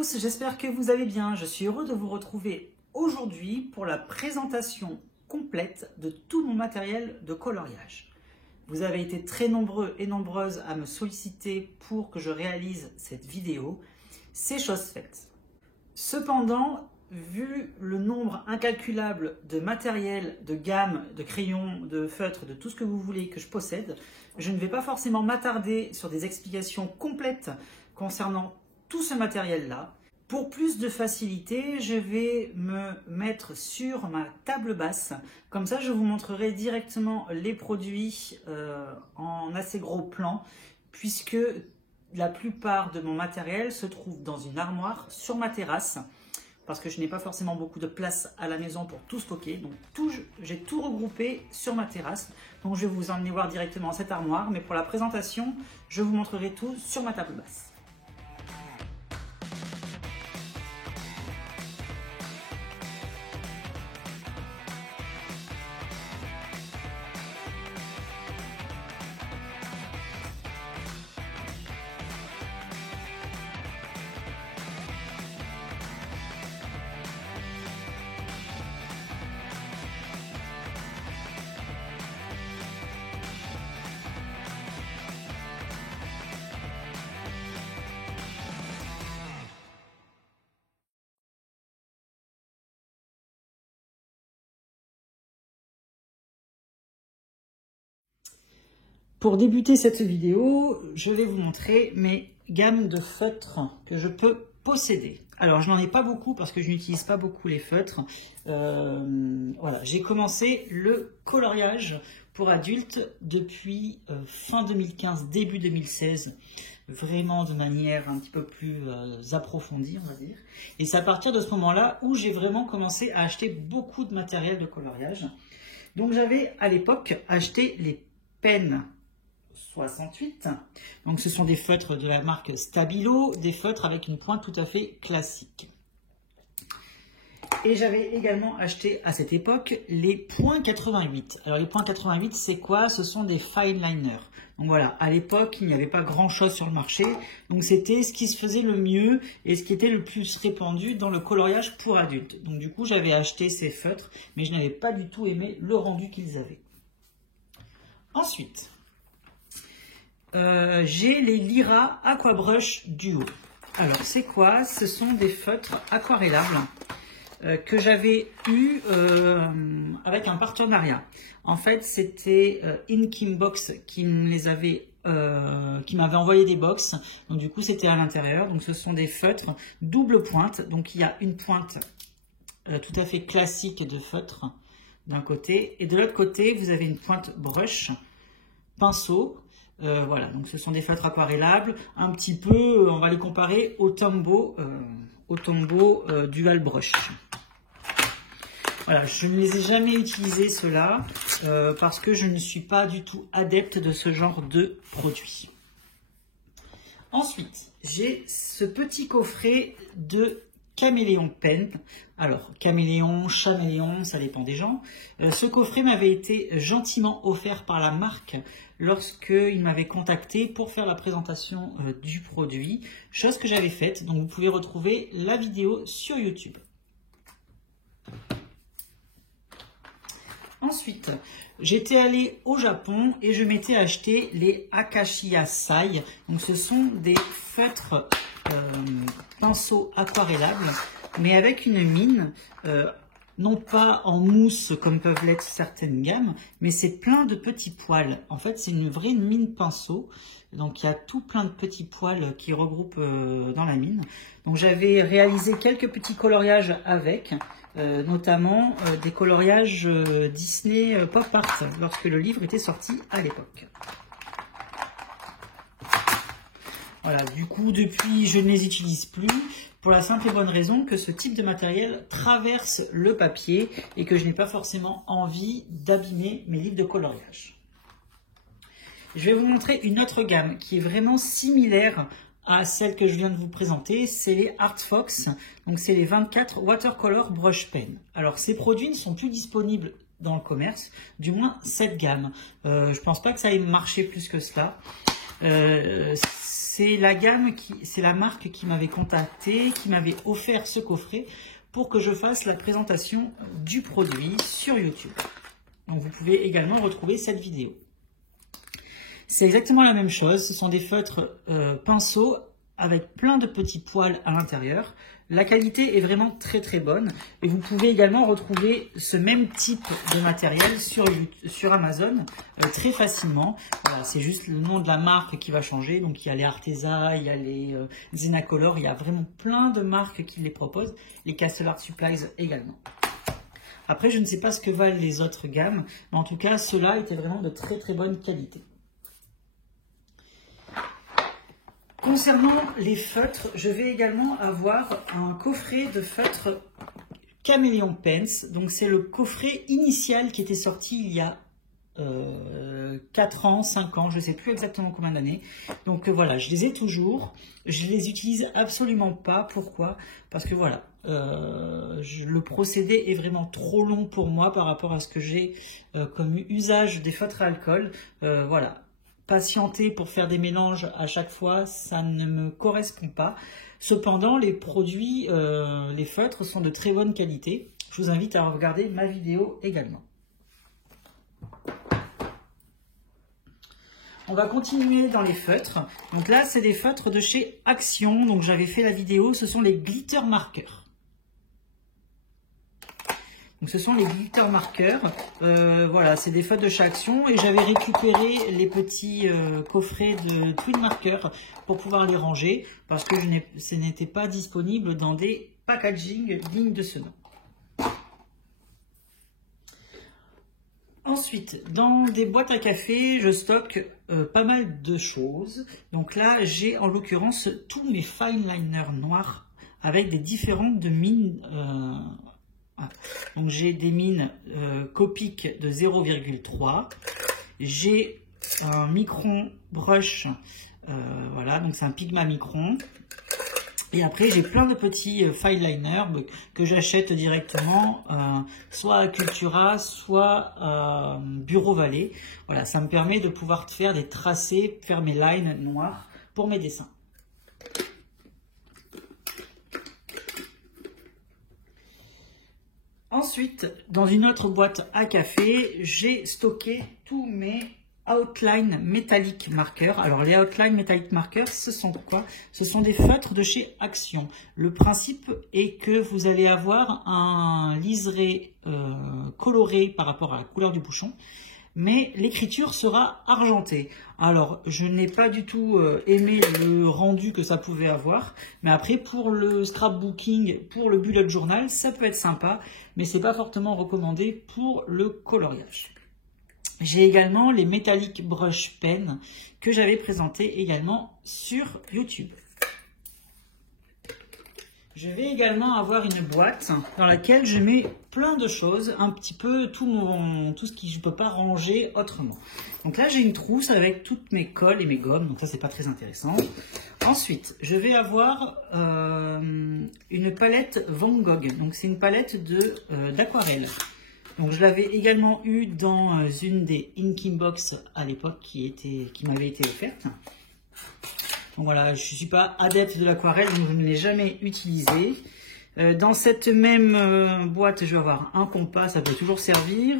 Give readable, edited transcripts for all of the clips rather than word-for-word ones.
tous, j'espère que vous allez bien. Je suis heureux de vous retrouver aujourd'hui pour la présentation complète de tout mon matériel de coloriage. Vous avez été très nombreux et nombreuses à me solliciter pour que je réalise cette vidéo. C'est chose faite. Cependant, vu le nombre incalculable de matériel, de gamme, de crayons, de feutres, de tout ce que vous voulez que je possède, je ne vais pas forcément m'attarder sur des explications complètes concernant tout ce matériel-là. Pour plus de facilité, je vais me mettre sur ma table basse. Comme ça, je vous montrerai directement les produits en assez gros plan, puisque la plupart de mon matériel se trouve dans une armoire sur ma terrasse, parce que je n'ai pas forcément beaucoup de place à la maison pour tout stocker. Donc j'ai tout regroupé sur ma terrasse. Donc je vais vous emmener voir directement cette armoire, mais pour la présentation, je vous montrerai tout sur ma table basse. Pour débuter cette vidéo, je vais vous montrer mes gammes de feutres que je peux posséder. Alors, je n'en ai pas beaucoup parce que je n'utilise pas beaucoup les feutres. Voilà, j'ai commencé le coloriage pour adultes depuis fin 2015, début 2016, vraiment de manière un petit peu plus approfondie, on va dire. Et c'est à partir de ce moment-là où j'ai vraiment commencé à acheter beaucoup de matériel de coloriage. Donc, j'avais à l'époque acheté les Pen 68. Donc ce sont des feutres de la marque Stabilo, des feutres avec une pointe tout à fait classique. Et j'avais également acheté à cette époque les points 88. Alors les points 88, c'est quoi? Ce sont des fine liners. Donc voilà, à l'époque, il n'y avait pas grand chose sur le marché. Donc c'était ce qui se faisait le mieux et ce qui était le plus répandu dans le coloriage pour adultes. Donc du coup, j'avais acheté ces feutres, mais je n'avais pas du tout aimé le rendu qu'ils avaient. Ensuite, j'ai les Lyra Aquabrush Duo. Alors, c'est quoi? Ce sont des feutres aquarellables que j'avais eu avec un partenariat. En fait, c'était Inkbox qui m'avait envoyé des box. Donc, du coup, c'était à l'intérieur. Donc, ce sont des feutres double pointe. Donc, il y a une pointe tout à fait classique de feutre d'un côté. Et de l'autre côté, vous avez une pointe brush, pinceau. Voilà, donc ce sont des feutres aquarellables, un petit peu, on va les comparer au Tombow Dual Brush. Voilà, je ne les ai jamais utilisés ceux-là, parce que je ne suis pas du tout adepte de ce genre de produit. Ensuite, j'ai ce petit coffret de Caméléon Pen. Alors, caméléon, chaméléon, ça dépend des gens. Ce coffret m'avait été gentiment offert par la marque lorsqu'ils m'avaient contacté pour faire la présentation du produit, chose que j'avais faite. Donc, vous pouvez retrouver la vidéo sur YouTube. Ensuite, j'étais allé au Japon et je m'étais acheté les Akashiya Sai. Donc, ce sont des feutres pinceaux aquarellables, mais avec une mine, non pas en mousse comme peuvent l'être certaines gammes, mais c'est plein de petits poils. En fait, c'est une vraie mine pinceau. Donc, il y a tout plein de petits poils qui regroupent dans la mine. Donc, j'avais réalisé quelques petits coloriages avec, notamment des coloriages Disney Pop Art, lorsque le livre était sorti à l'époque. Voilà, du coup, depuis, je ne les utilise plus pour la simple et bonne raison que ce type de matériel traverse le papier et que je n'ai pas forcément envie d'abîmer mes livres de coloriage. Je vais vous montrer une autre gamme qui est vraiment similaire à celle que je viens de vous présenter. C'est les Artfox, donc c'est les 24 Watercolor Brush Pen. Alors, ces produits ne sont plus disponibles dans le commerce, du moins cette gamme. Je ne pense pas que ça ait marché plus que cela. C'est la marque qui m'avait contacté, qui m'avait offert ce coffret pour que je fasse la présentation du produit sur YouTube. Donc vous pouvez également retrouver cette vidéo. C'est exactement la même chose, ce sont des feutres pinceaux avec plein de petits poils à l'intérieur. La qualité est vraiment très très bonne et vous pouvez également retrouver ce même type de matériel sur Amazon très facilement. Voilà, c'est juste le nom de la marque qui va changer. Donc il y a les Arteza, il y a les Zenacolor, il y a vraiment plein de marques qui les proposent. Les Castle Art Supplies également. Après, je ne sais pas ce que valent les autres gammes, mais en tout cas, ceux-là étaient vraiment de très très bonne qualité. Concernant les feutres, je vais également avoir un coffret de feutres Chameleon Pens. Donc c'est le coffret initial qui était sorti il y a 4 ans, 5 ans, je ne sais plus exactement combien d'années. Donc voilà, je les ai toujours. Je les utilise absolument pas. Pourquoi? Parce que voilà, le procédé est vraiment trop long pour moi par rapport à ce que j'ai comme usage des feutres à alcool. Voilà. Patienter pour faire des mélanges à chaque fois, ça ne me correspond pas. Cependant, les produits, les feutres sont de très bonne qualité. Je vous invite à regarder ma vidéo également. On va continuer dans les feutres. Donc là, c'est des feutres de chez Action. Donc j'avais fait la vidéo, ce sont les glitter marqueurs. Donc ce sont les glitter marqueurs, voilà, c'est des feutres de chez Action et j'avais récupéré les petits coffrets de twin marqueurs pour pouvoir les ranger parce que ce n'était pas disponible dans des packaging dignes de ce nom. Ensuite, dans des boîtes à café, je stocke pas mal de choses. Donc là, j'ai en l'occurrence tous mes fine liners noirs avec des différentes mines. Donc j'ai des mines Copic de 0,3, j'ai un micron brush, voilà, donc c'est un Pigma micron, et après j'ai plein de petits fine liners que j'achète directement, soit à Cultura, soit à Bureau Vallée. Voilà, ça me permet de pouvoir faire des tracés, faire mes lines noirs pour mes dessins. Ensuite, dans une autre boîte à café, j'ai stocké tous mes Outline Metallic Markers. Alors, les Outline Metallic Markers, ce sont quoi? Ce sont des feutres de chez Action. Le principe est que vous allez avoir un liseré coloré par rapport à la couleur du bouchon, mais l'écriture sera argentée. Alors, je n'ai pas du tout aimé le rendu que ça pouvait avoir, mais après, pour le scrapbooking, pour le bullet journal, ça peut être sympa, mais c'est pas fortement recommandé pour le coloriage. J'ai également les Metallic Brush Pen que j'avais présenté également sur YouTube. Je vais également avoir une boîte dans laquelle je mets plein de choses, un petit peu tout ce que je ne peux pas ranger autrement. Donc là, j'ai une trousse avec toutes mes colles et mes gommes, donc ça, c'est pas très intéressant. Ensuite, je vais avoir une palette Van Gogh. Donc c'est une palette d'aquarelle. Donc je l'avais également eu dans une des Inking Box à l'époque qui m'avait été offerte. Donc voilà, je ne suis pas adepte de l'aquarelle, donc je ne l'ai jamais utilisé. Dans cette même boîte, je vais avoir un compas, ça peut toujours servir,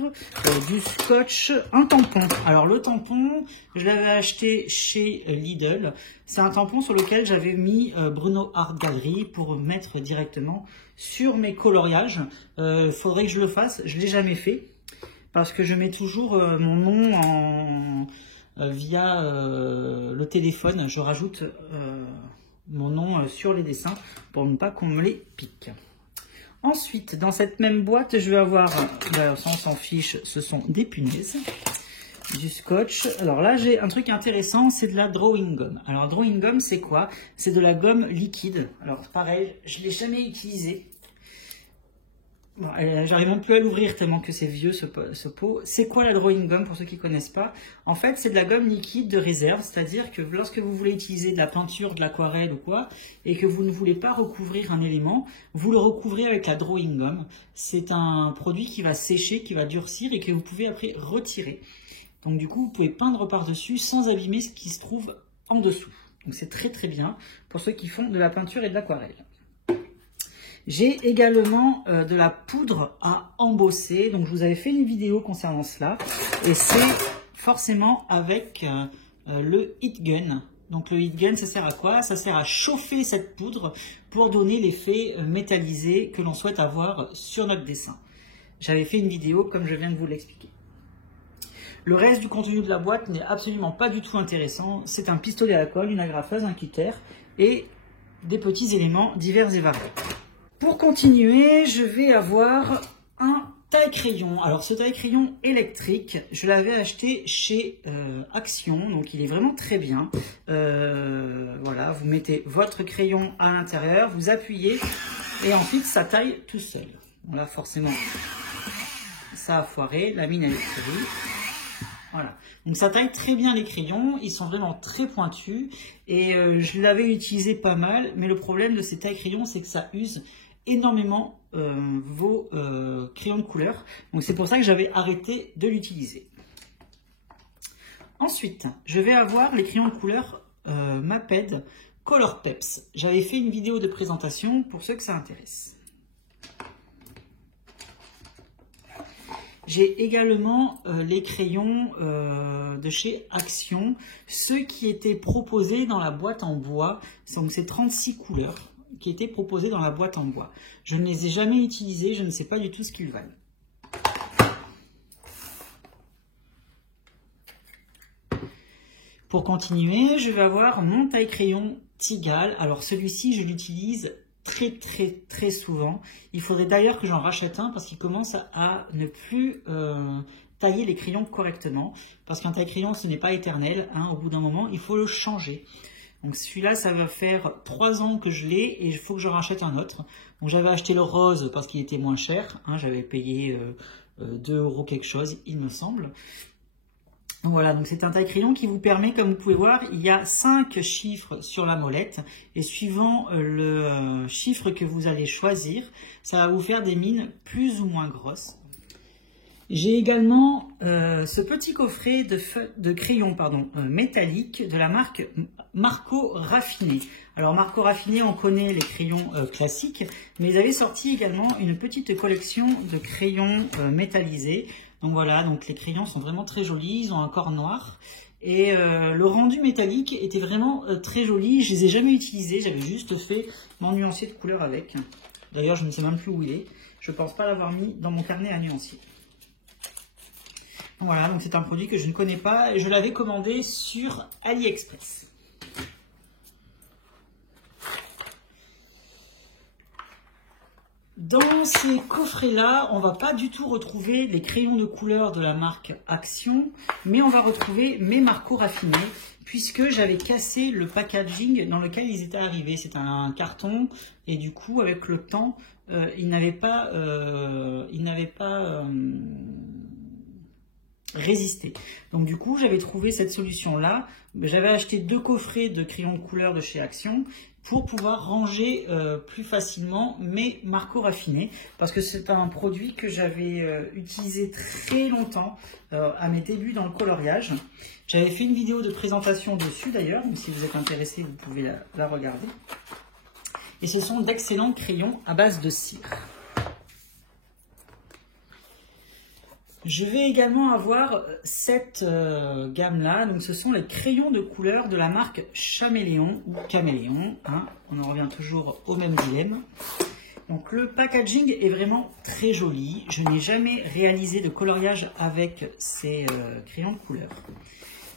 du scotch, un tampon. Alors le tampon, je l'avais acheté chez Lidl. C'est un tampon sur lequel j'avais mis Bruno Art Gallery pour mettre directement sur mes coloriages. Faudrait que je le fasse, je ne l'ai jamais fait parce que je mets toujours mon nom via le téléphone. Je rajoute mon nom sur les dessins pour ne pas qu'on me les pique. Ensuite, dans cette même boîte, je vais avoir, on s'en fiche, ce sont des punaises, du scotch. Alors là, j'ai un truc intéressant, c'est de la drawing gum. Alors, drawing gum, c'est quoi? C'est de la gomme liquide. Alors, pareil, je ne l'ai jamais utilisé. Bon, j'arrive même plus à l'ouvrir tellement que c'est vieux ce pot. C'est quoi la drawing gum pour ceux qui ne connaissent pas? En fait, c'est de la gomme liquide de réserve, c'est-à-dire que lorsque vous voulez utiliser de la peinture, de l'aquarelle ou quoi, et que vous ne voulez pas recouvrir un élément, vous le recouvrez avec la drawing gum. C'est un produit qui va sécher, qui va durcir et que vous pouvez après retirer. Donc du coup, vous pouvez peindre par-dessus sans abîmer ce qui se trouve en dessous. Donc c'est très très bien pour ceux qui font de la peinture et de l'aquarelle. J'ai également de la poudre à embosser. Donc je vous avais fait une vidéo concernant cela. Et c'est forcément avec le heat gun. Donc le heat gun, ça sert à quoi? Ça sert à chauffer cette poudre pour donner l'effet métallisé que l'on souhaite avoir sur notre dessin. J'avais fait une vidéo comme je viens de vous l'expliquer. Le reste du contenu de la boîte n'est absolument pas du tout intéressant. C'est un pistolet à colle, une agrafeuse, un cutter et des petits éléments divers et variés. Pour continuer, je vais avoir un taille-crayon. Alors ce taille-crayon électrique, je l'avais acheté chez Action, donc il est vraiment très bien. Voilà, vous mettez votre crayon à l'intérieur, vous appuyez et ensuite ça taille tout seul. Voilà, forcément, ça a foiré, la mine elle est pourrie. Voilà, donc ça taille très bien les crayons, ils sont vraiment très pointus et je l'avais utilisé pas mal, mais le problème de ces taille-crayons c'est que ça use énormément vos crayons de couleur, donc c'est pour ça que j'avais arrêté de l'utiliser. Ensuite, je vais avoir les crayons de couleur Maped Color Peps. J'avais fait une vidéo de présentation pour ceux que ça intéresse. J'ai également les crayons de chez Action, ceux qui étaient proposés dans la boîte en bois. Donc c'est 36 couleurs qui étaient proposées dans la boîte en bois. Je ne les ai jamais utilisés, je ne sais pas du tout ce qu'ils valent. Pour continuer, je vais avoir mon taille-crayon Tigal. Alors celui-ci, je l'utilise très souvent. Il faudrait d'ailleurs que j'en rachète un parce qu'il commence à ne plus tailler les crayons correctement. Parce qu'un taille-crayon, ce n'est pas éternel. Hein, au bout d'un moment, il faut le changer. Donc celui-là, ça va faire 3 ans que je l'ai et il faut que j'en rachète un autre. Donc j'avais acheté le rose parce qu'il était moins cher. Hein, j'avais payé 2 € quelque chose, il me semble. Donc voilà, donc c'est un taille-crayon qui vous permet, comme vous pouvez voir, il y a 5 chiffres sur la molette et suivant le chiffre que vous allez choisir, ça va vous faire des mines plus ou moins grosses. J'ai également ce petit coffret de crayons métalliques de la marque Marco Raffiné. Alors Marco Raffiné, on connaît les crayons classiques, mais ils avaient sorti également une petite collection de crayons métallisés. Donc voilà, donc les crayons sont vraiment très jolis, ils ont un corps noir. Et le rendu métallique était vraiment très joli. Je les ai jamais utilisés, j'avais juste fait mon nuancier de couleur avec. D'ailleurs, je ne sais même plus où il est. Je ne pense pas l'avoir mis dans mon carnet à nuancier. Voilà, donc c'est un produit que je ne connais pas et je l'avais commandé sur AliExpress. Dans ces coffrets-là, on ne va pas du tout retrouver les crayons de couleur de la marque Action, mais on va retrouver mes Marco Raffiné, puisque j'avais cassé le packaging dans lequel ils étaient arrivés. C'est un carton, et du coup, avec le temps, ils n'avaient pas résisté. Donc du coup, j'avais trouvé cette solution-là. J'avais acheté 2 coffrets de crayons de couleur de chez Action pour pouvoir ranger plus facilement mes Marco Raffiné, parce que c'est un produit que j'avais utilisé très longtemps à mes débuts dans le coloriage. J'avais fait une vidéo de présentation dessus d'ailleurs, donc si vous êtes intéressé, vous pouvez la regarder. Et ce sont d'excellents crayons à base de cire. Je vais également avoir cette gamme-là. Donc, ce sont les crayons de couleur de la marque Chaméléon ou Caméléon. Hein. On en revient toujours au même dilemme. Donc, le packaging est vraiment très joli. Je n'ai jamais réalisé de coloriage avec ces crayons de couleur.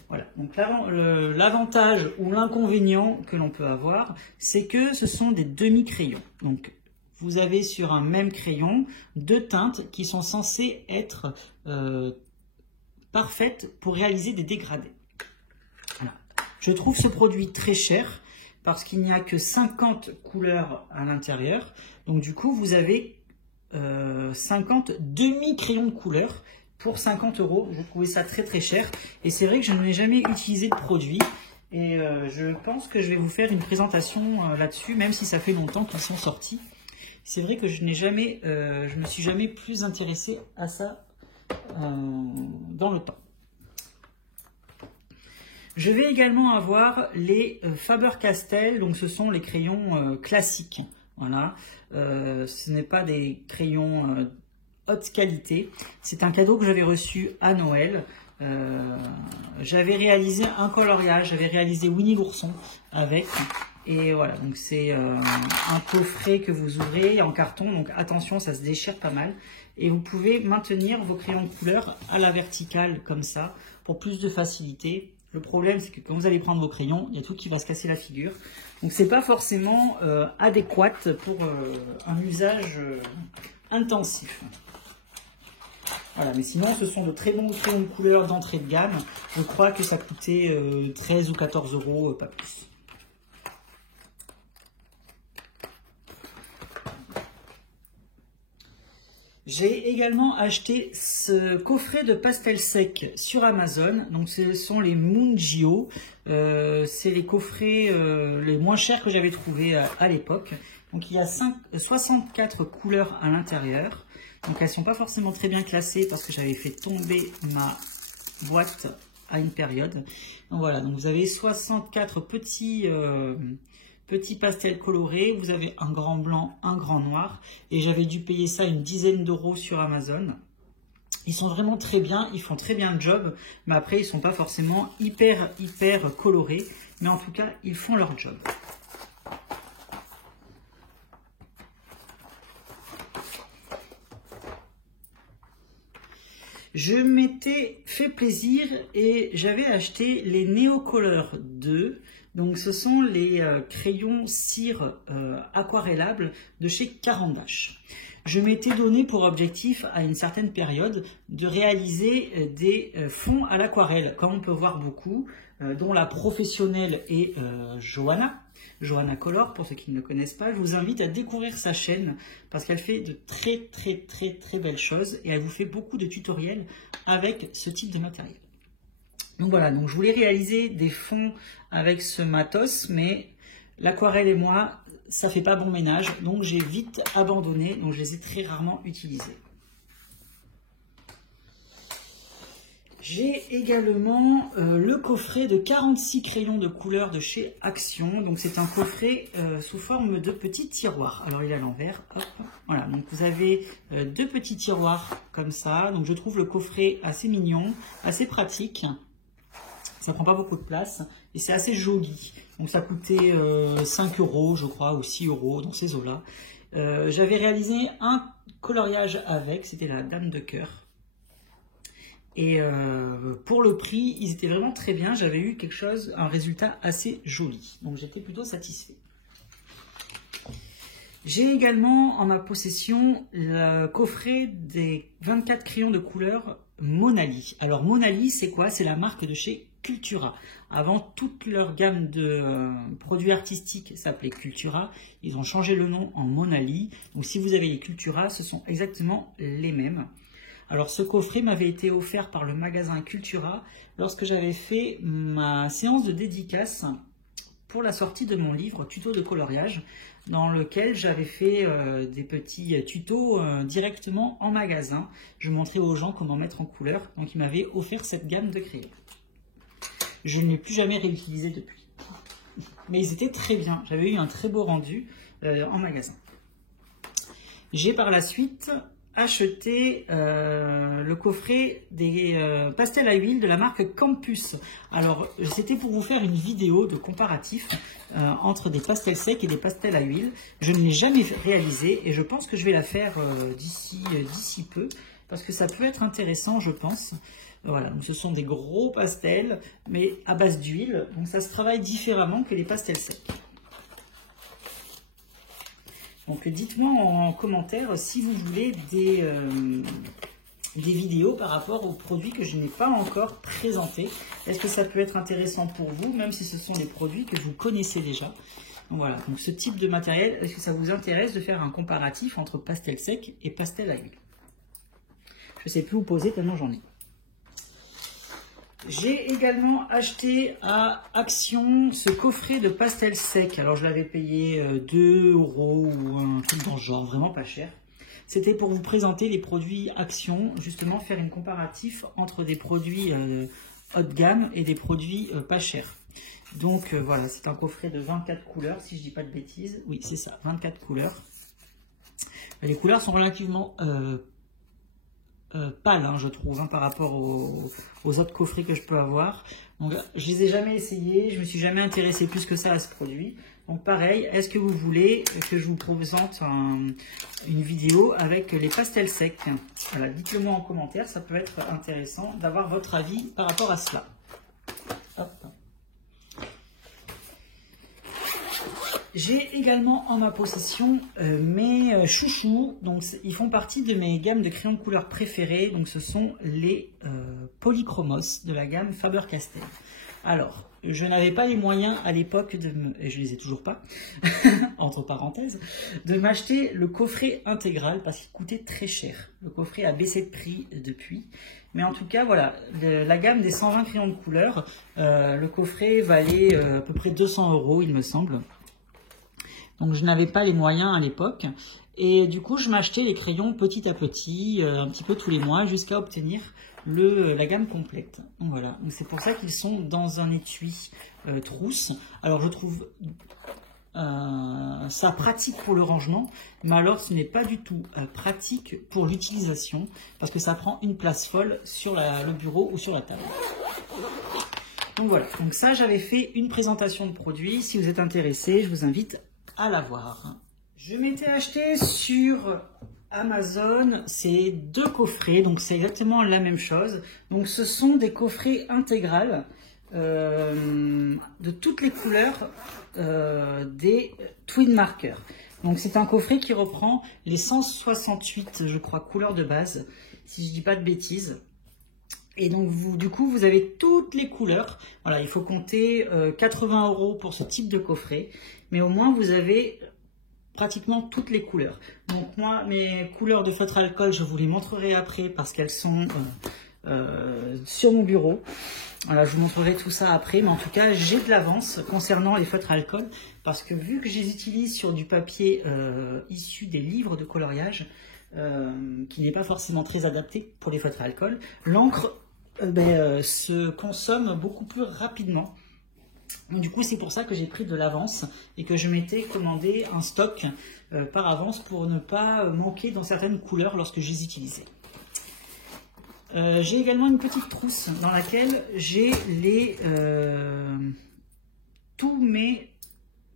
Voilà. Donc, l'avantage ou l'inconvénient que l'on peut avoir, c'est que ce sont des demi-crayons. Donc, vous avez sur un même crayon 2 teintes qui sont censées être parfaites pour réaliser des dégradés. Voilà. Je trouve ce produit très cher parce qu'il n'y a que 50 couleurs à l'intérieur. Donc du coup, vous avez 50 demi-crayons de couleur pour 50 €. Je trouvais ça très cher. Et c'est vrai que je n'ai jamais utilisé de produit. Et je pense que je vais vous faire une présentation là-dessus, même si ça fait longtemps qu'ils sont sortis. C'est vrai que je me suis jamais plus intéressée à ça dans le temps. Je vais également avoir les Faber-Castell, donc ce sont les crayons classiques. Voilà, ce n'est pas des crayons haute qualité. C'est un cadeau que j'avais reçu à Noël. J'avais réalisé un coloriage, j'avais réalisé Winnie l'ourson avec. Et voilà, donc c'est un coffret que vous ouvrez en carton, donc attention, ça se déchire pas mal. Et vous pouvez maintenir vos crayons de couleur à la verticale comme ça, pour plus de facilité. Le problème, c'est que quand vous allez prendre vos crayons, il y a tout qui va se casser la figure. Donc c'est pas forcément adéquat pour un usage intensif. Voilà, mais sinon ce sont de très bons crayons de couleur d'entrée de gamme. Je crois que ça coûtait 13 ou 14 €, pas plus. J'ai également acheté ce coffret de pastel sec sur Amazon. Donc ce sont les Mungio. C'est les coffrets les moins chers que j'avais trouvés à l'époque. Donc il y a 64 couleurs à l'intérieur. Donc elles ne sont pas forcément très bien classées parce que j'avais fait tomber ma boîte à une période. Donc voilà, donc vous avez 64 petits pastels colorés, vous avez un grand blanc, un grand noir, et j'avais dû payer ça une dizaine d'euros sur Amazon. Ils sont vraiment très bien, ils font très bien le job, mais après ils sont pas forcément hyper colorés, mais en tout cas ils font leur job. Je m'étais fait plaisir et j'avais acheté les Neocolor 2. Donc ce sont les crayons cire aquarellables de chez Caran d'Ache. Je m'étais donné pour objectif à une certaine période de réaliser des fonds à l'aquarelle, comme on peut voir beaucoup, dont la professionnelle est Johanna Color, pour ceux qui ne le connaissent pas. Je vous invite à découvrir sa chaîne parce qu'elle fait de très belles choses et elle vous fait beaucoup de tutoriels avec ce type de matériel. Donc voilà, donc je voulais réaliser des fonds avec ce matos, mais l'aquarelle et moi, ça fait pas bon ménage, donc j'ai vite abandonné, donc je les ai très rarement utilisés. J'ai également le coffret de 46 crayons de couleur de chez Action. Donc c'est un coffret sous forme de petits tiroirs. Alors il est à l'envers. Voilà, donc vous avez deux petits tiroirs comme ça. Donc je trouve le coffret assez mignon, assez pratique. Ça prend pas beaucoup de place et c'est assez joli. Donc ça coûtait 5 € je crois ou 6 € dans ces eaux-là. J'avais réalisé un coloriage avec, c'était la Dame de cœur. Et pour le prix, ils étaient vraiment très bien. J'avais eu un résultat assez joli. Donc j'étais plutôt satisfait. J'ai également en ma possession le coffret des 24 crayons de couleur Monali. Alors Monali, c'est quoi? C'est la marque de chez Cultura. Avant, toute leur gamme de produits artistiques s'appelait Cultura. Ils ont changé le nom en Monali. Donc si vous avez les Cultura, ce sont exactement les mêmes. Alors ce coffret m'avait été offert par le magasin Cultura lorsque j'avais fait ma séance de dédicace pour la sortie de mon livre Tuto de coloriage, dans lequel j'avais fait des petits tutos directement en magasin. Je montrais aux gens comment mettre en couleur, donc ils m'avaient offert cette gamme de crayons. Je ne l'ai plus jamais réutilisé depuis. Mais ils étaient très bien, j'avais eu un très beau rendu en magasin. J'ai par la suite acheté le coffret des pastels à huile de la marque Campus. Alors c'était pour vous faire une vidéo de comparatif entre des pastels secs et des pastels à huile. Je ne l'ai jamais réalisé et je pense que je vais la faire d'ici peu parce que ça peut être intéressant, je pense. Voilà, donc ce sont des gros pastels mais à base d'huile, donc ça se travaille différemment que les pastels secs. Donc dites-moi en commentaire si vous voulez des vidéos par rapport aux produits que je n'ai pas encore présentés. Est-ce que ça peut être intéressant pour vous, même si ce sont des produits que vous connaissez déjà? Donc voilà, donc ce type de matériel, est-ce que ça vous intéresse de faire un comparatif entre pastel sec et pastel à huile? Je ne sais plus où poser tellement j'en ai. J'ai également acheté à Action ce coffret de pastel sec. Alors je l'avais payé 2 € ou un truc dans ce genre, vraiment pas cher. C'était pour vous présenter les produits Action, justement faire une comparatif entre des produits haut de gamme et des produits pas chers. Donc voilà, c'est un coffret de 24 couleurs, si je dis pas de bêtises. Oui, c'est ça, 24 couleurs. Les couleurs sont relativement pâles, hein, je trouve, hein, par rapport aux autres coffrets que je peux avoir. Donc, je les ai jamais essayés, je me suis jamais intéressé plus que ça à ce produit. Donc pareil, est-ce que vous voulez que je vous présente une vidéo avec les pastels secs? Voilà, dites-le moi en commentaire, ça peut être intéressant d'avoir votre avis par rapport à cela. Hop. J'ai également en ma possession mes chouchous, donc ils font partie de mes gammes de crayons de couleur préférées, donc ce sont les Polychromos de la gamme Faber-Castell. Alors, je n'avais pas les moyens à l'époque, et je les ai toujours pas, entre parenthèses, de m'acheter le coffret intégral parce qu'il coûtait très cher. Le coffret a baissé de prix depuis. Mais en tout cas, voilà, la gamme des 120 crayons de couleur, le coffret valait à peu près 200 €, il me semble. Donc je n'avais pas les moyens à l'époque. Et du coup, je m'achetais les crayons petit à petit, un petit peu tous les mois, jusqu'à obtenir la gamme complète. Donc voilà, c'est pour ça qu'ils sont dans un étui trousse. Alors je trouve ça pratique pour le rangement, mais alors ce n'est pas du tout pratique pour l'utilisation, parce que ça prend une place folle sur le bureau ou sur la table. Donc voilà, donc ça j'avais fait une présentation de produit. Si vous êtes intéressé, je vous invite à la voir. Je m'étais acheté sur Amazon ces deux coffrets, donc c'est exactement la même chose. Donc ce sont des coffrets intégrales de toutes les couleurs des Twin Markers. Donc c'est un coffret qui reprend les 168, je crois, couleurs de base, si je dis pas de bêtises. Et donc du coup vous avez toutes les couleurs. Voilà, il faut compter 80 € pour ce type de coffret, mais au moins vous avez pratiquement toutes les couleurs. Donc moi, mes couleurs de feutre alcool, je vous les montrerai après parce qu'elles sont sur mon bureau. Voilà, je vous montrerai tout ça après, mais en tout cas j'ai de l'avance concernant les feutres alcool parce que vu que je les utilise sur du papier issu des livres de coloriage, qui n'est pas forcément très adapté pour les feutres alcool, l'encre se consomme beaucoup plus rapidement. Donc, du coup, c'est pour ça que j'ai pris de l'avance et que je m'étais commandé un stock par avance pour ne pas manquer dans certaines couleurs lorsque je les utilisais. J'ai également une petite trousse dans laquelle j'ai tous mes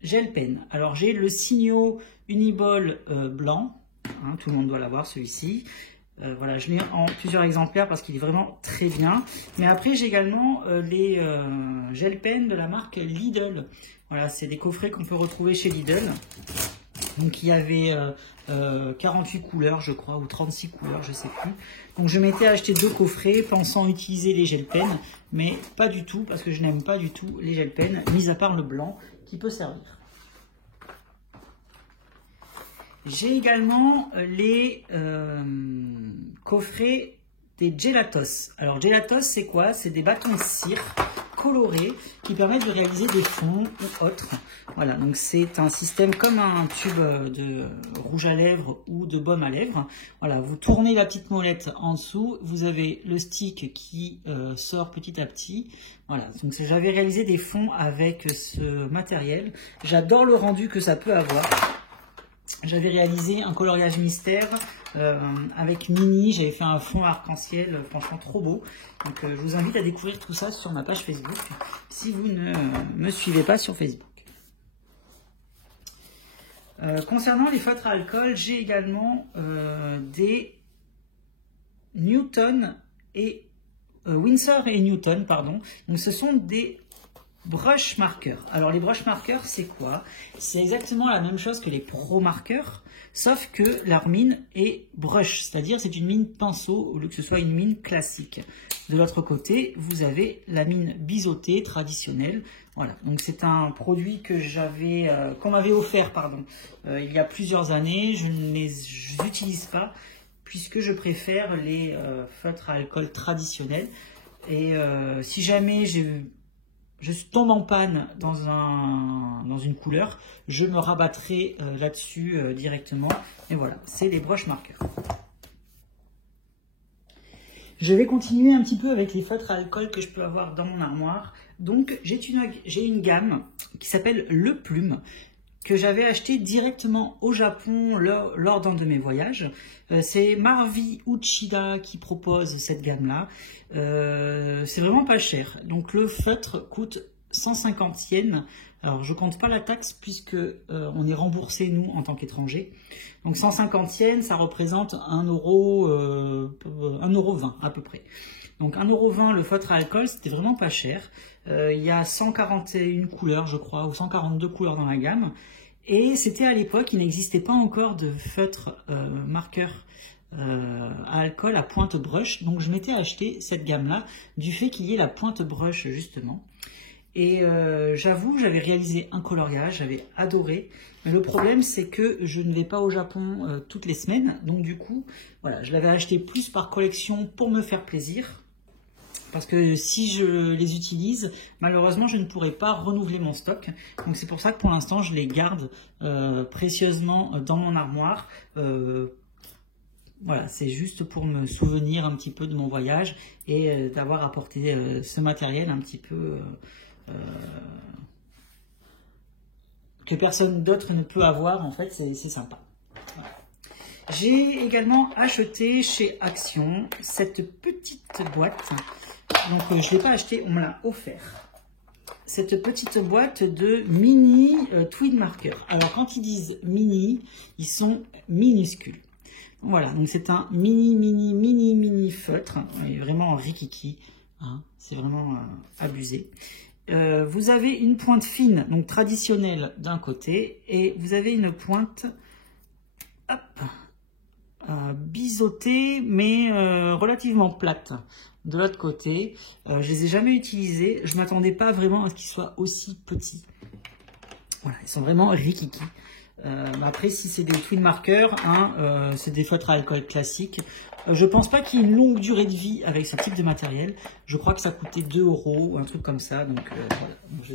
gel pens. Alors j'ai le Signo Uniball blanc, hein, tout le monde doit l'avoir celui-ci. Voilà, je l'ai en plusieurs exemplaires parce qu'il est vraiment très bien. Mais après, j'ai également les gel pens de la marque Lidl. Voilà, c'est des coffrets qu'on peut retrouver chez Lidl. Donc, il y avait 48 couleurs, je crois, ou 36 couleurs, je ne sais plus. Donc, je m'étais acheté deux coffrets pensant utiliser les gel pens, mais pas du tout, parce que je n'aime pas du tout les gel pens, mis à part le blanc, qui peut servir. J'ai également les coffrets des Gelatos. Alors Gelatos, c'est quoi? C'est des bâtons de cire colorés qui permettent de réaliser des fonds ou autres. Voilà, donc c'est un système comme un tube de rouge à lèvres ou de baume à lèvres. Voilà, vous tournez la petite molette en dessous, vous avez le stick qui sort petit à petit. Voilà, donc j'avais réalisé des fonds avec ce matériel. J'adore le rendu que ça peut avoir. J'avais réalisé un coloriage mystère avec Mini, j'avais fait un fond arc-en-ciel, franchement trop beau. Donc je vous invite à découvrir tout ça sur ma page Facebook, si vous ne me suivez pas sur Facebook. Concernant les feutres à alcool, j'ai également des Newton et Winsor et Newton, pardon. Donc ce sont des brush markers. Alors les brush markers, c'est quoi? C'est exactement la même chose que les pro markers, sauf que leur mine est brush, c'est-à-dire c'est une mine pinceau au lieu que ce soit une mine classique. De l'autre côté, vous avez la mine biseautée traditionnelle. Voilà, donc c'est un produit que qu'on m'avait offert, pardon, il y a plusieurs années. Je ne les utilise pas puisque je préfère les feutres à alcool traditionnels. Et si jamais je tombe en panne dans une couleur, je me rabattrai là-dessus directement. Et voilà, c'est les brush markers. Je vais continuer un petit peu avec les feutres à alcool que je peux avoir dans mon armoire. Donc j'ai une gamme qui s'appelle Le Plume, que j'avais acheté directement au Japon lors d'un de mes voyages. C'est Marvi Uchida qui propose cette gamme-là. C'est vraiment pas cher. Donc le feutre coûte 150 yens. Alors je compte pas la taxe puisque on est remboursé nous en tant qu'étranger. Donc 150 yens, ça représente 1,20 € à peu près. Donc 1,20 € le feutre à alcool, c'était vraiment pas cher. Il y a 141 couleurs, je crois, ou 142 couleurs dans la gamme. Et c'était à l'époque, il n'existait pas encore de feutre marqueur à alcool à pointe brush. Donc je m'étais acheté cette gamme-là, du fait qu'il y ait la pointe brush justement. Et j'avoue, j'avais réalisé un coloriage, j'avais adoré. Mais le problème, c'est que je ne vais pas au Japon toutes les semaines. Donc du coup, voilà, je l'avais acheté plus par collection pour me faire plaisir. Parce que si je les utilise, malheureusement, je ne pourrai pas renouveler mon stock. Donc c'est pour ça que pour l'instant, je les garde précieusement dans mon armoire. Voilà, c'est juste pour me souvenir un petit peu de mon voyage et d'avoir apporté ce matériel un petit peu que personne d'autre ne peut avoir. En fait, c'est sympa. Voilà. J'ai également acheté chez Action cette petite boîte. Donc je ne l'ai pas acheté, on me l'a offert. Cette petite boîte de mini tweed marker. Alors quand ils disent mini, ils sont minuscules. Voilà, donc c'est un mini feutre. Il est vraiment rikiki. Hein, c'est vraiment abusé. Vous avez une pointe fine, donc traditionnelle d'un côté, et vous avez une pointe biseautée, mais relativement plate de l'autre côté. Je les ai jamais utilisés. Je m'attendais pas vraiment à ce qu'ils soient aussi petits. Voilà, ils sont vraiment rikiki. Après, si c'est des tweed markers, hein, c'est des feutres à alcool classiques. Je pense pas qu'il y ait une longue durée de vie avec ce type de matériel. Je crois que ça coûtait 2 € ou un truc comme ça. Donc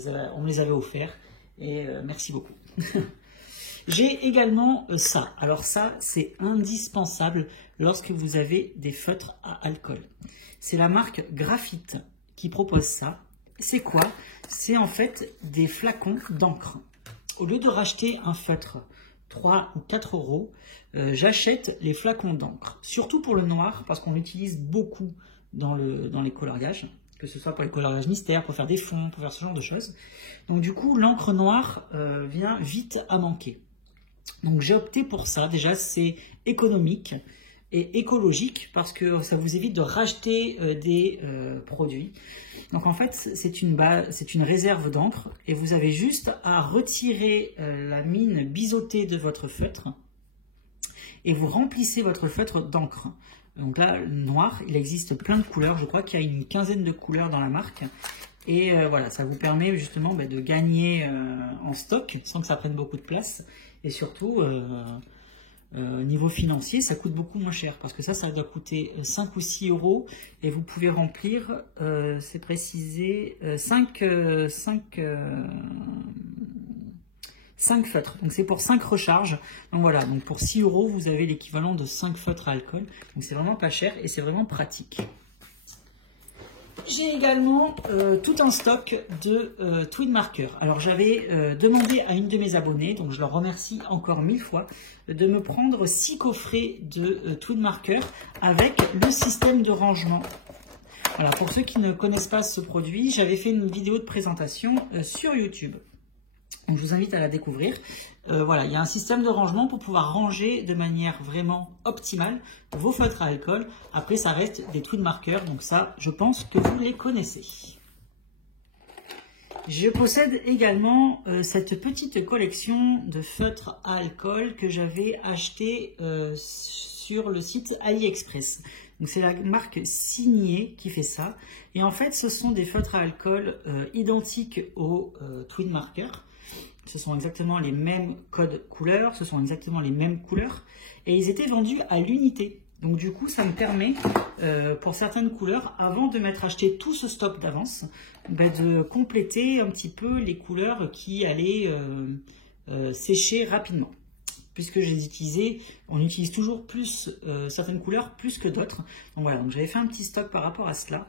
voilà, on me les avait offerts et merci beaucoup. J'ai également ça. Alors ça, c'est indispensable lorsque vous avez des feutres à alcool. C'est la marque Graphite qui propose ça. C'est quoi? C'est en fait des flacons d'encre. Au lieu de racheter un feutre 3 ou 4 €, j'achète les flacons d'encre. Surtout pour le noir, parce qu'on l'utilise beaucoup dans les coloriages, que ce soit pour les coloriages mystères, pour faire des fonds, pour faire ce genre de choses. Donc du coup, l'encre noire vient vite à manquer. Donc j'ai opté pour ça. Déjà, c'est économique et écologique parce que ça vous évite de racheter des produits. Donc en fait, c'est une réserve d'encre et vous avez juste à retirer la mine biseautée de votre feutre et vous remplissez votre feutre d'encre. Donc là, le noir, il existe plein de couleurs. Je crois qu'il y a une quinzaine de couleurs dans la marque. Et voilà, ça vous permet justement de gagner en stock sans que ça prenne beaucoup de place. Et surtout, niveau financier, ça coûte beaucoup moins cher. Parce que ça doit coûter 5 ou 6 €. Et vous pouvez remplir, c'est précisé, 5 feutres. Donc c'est pour 5 recharges. Donc voilà, donc pour 6 €, vous avez l'équivalent de 5 feutres à alcool. Donc c'est vraiment pas cher et c'est vraiment pratique. J'ai également tout un stock de tweed markers. Alors j'avais demandé à une de mes abonnées, donc je leur remercie encore 1000 fois, de me prendre 6 coffrets de tweed markers avec le système de rangement. Voilà, pour ceux qui ne connaissent pas ce produit, j'avais fait une vidéo de présentation sur YouTube. Donc je vous invite à la découvrir. Voilà, il y a un système de rangement pour pouvoir ranger de manière vraiment optimale vos feutres à alcool. Après, ça reste des tweed markers, donc ça, je pense que vous les connaissez. Je possède également cette petite collection de feutres à alcool que j'avais acheté sur le site AliExpress. Donc c'est la marque Signé qui fait ça. Et en fait, ce sont des feutres à alcool identiques aux tweed markers. Ce sont exactement les mêmes codes couleurs, ce sont exactement les mêmes couleurs. Et ils étaient vendus à l'unité. Donc du coup, ça me permet, pour certaines couleurs, avant de m'être acheté tout ce stock d'avance, de compléter un petit peu les couleurs qui allaient sécher rapidement. puisque je les utilisais, on utilise toujours plus certaines couleurs plus que d'autres. Donc voilà, donc j'avais fait un petit stock par rapport à cela.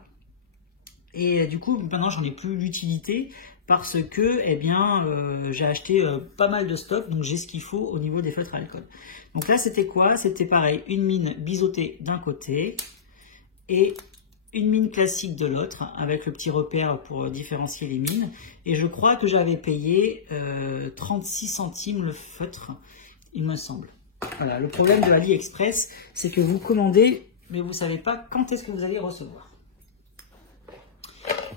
Et du coup, maintenant, j'en ai plus l'utilité parce que, eh bien, j'ai acheté pas mal de stock, donc j'ai ce qu'il faut au niveau des feutres à alcool. Donc là, c'était quoi? C'était pareil, une mine biseautée d'un côté et une mine classique de l'autre, avec le petit repère pour différencier les mines. Et je crois que j'avais payé 36 centimes le feutre, il me semble. Voilà, le problème de AliExpress, c'est que vous commandez, mais vous ne savez pas quand est-ce que vous allez recevoir.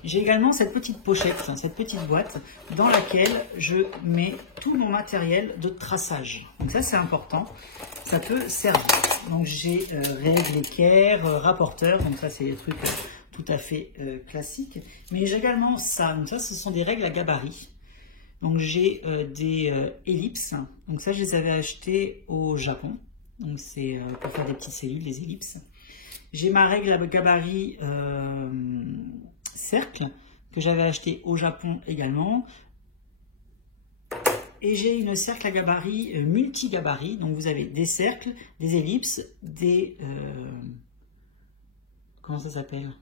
J'ai également cette petite pochette, cette petite boîte dans laquelle je mets tout mon matériel de traçage. Donc ça c'est important, ça peut servir. Donc j'ai règles, équerres, rapporteurs, donc ça c'est des trucs tout à fait classiques. Mais j'ai également ça, donc ça ce sont des règles à gabarit. Donc j'ai des ellipses, donc ça je les avais achetées au Japon. Donc c'est pour faire des petites cellules, les ellipses. J'ai ma règle à gabarit cercle que j'avais acheté au Japon également, et j'ai une cercle à gabarit multi-gabarit, donc vous avez des cercles, des ellipses, des comment ça s'appelle,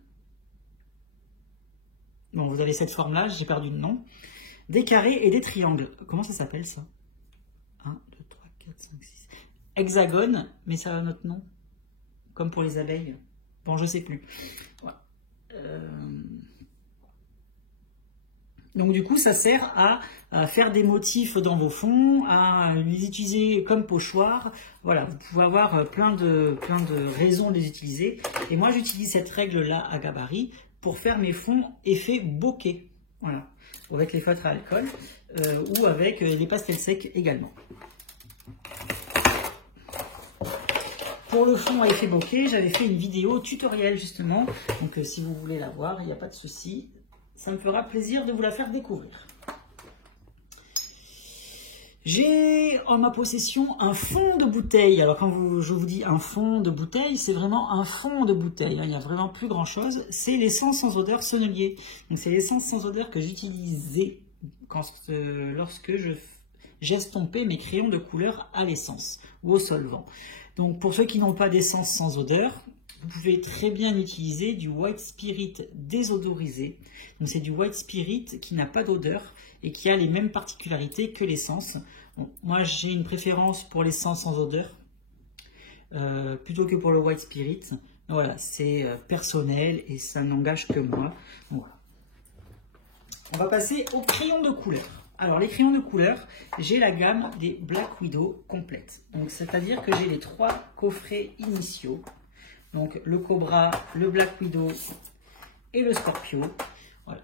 bon vous avez cette forme là, j'ai perdu le nom, des carrés et des triangles, comment ça s'appelle ça, 1, 2, 3, 4, 5, 6, hexagone, mais ça a un autre nom, comme pour les abeilles, bon je sais plus, voilà. Donc du coup, ça sert à faire des motifs dans vos fonds, à les utiliser comme pochoir. Voilà, vous pouvez avoir plein de raisons de les utiliser. Et moi, j'utilise cette règle-là à gabarit pour faire mes fonds effet bokeh. Voilà, avec les feutres à alcool ou avec les pastels secs également. Pour le fond à effet bokeh, j'avais fait une vidéo tutoriel justement. Donc si vous voulez la voir, il n'y a pas de souci. Ça me fera plaisir de vous la faire découvrir. J'ai en ma possession un fond de bouteille. Alors quand je vous dis un fond de bouteille, c'est vraiment un fond de bouteille. Il n'y a vraiment plus grand chose. C'est l'essence sans odeur Sonnelier. Donc c'est l'essence sans odeur que j'utilisais lorsque j'estompais mes crayons de couleur à l'essence ou au solvant. Donc pour ceux qui n'ont pas d'essence sans odeur, vous pouvez très bien utiliser du White Spirit désodorisé. Donc c'est du White Spirit qui n'a pas d'odeur et qui a les mêmes particularités que l'essence. Bon, moi j'ai une préférence pour l'essence sans odeur plutôt que pour le White Spirit. Voilà, c'est personnel et ça n'engage que moi. Donc, voilà. On va passer aux crayons de couleur. Alors les crayons de couleur, j'ai la gamme des Black Widow complète. Donc c'est-à-dire que j'ai les 3 coffrets initiaux. Donc le Cobra, le Black Widow et le Scorpio. Voilà.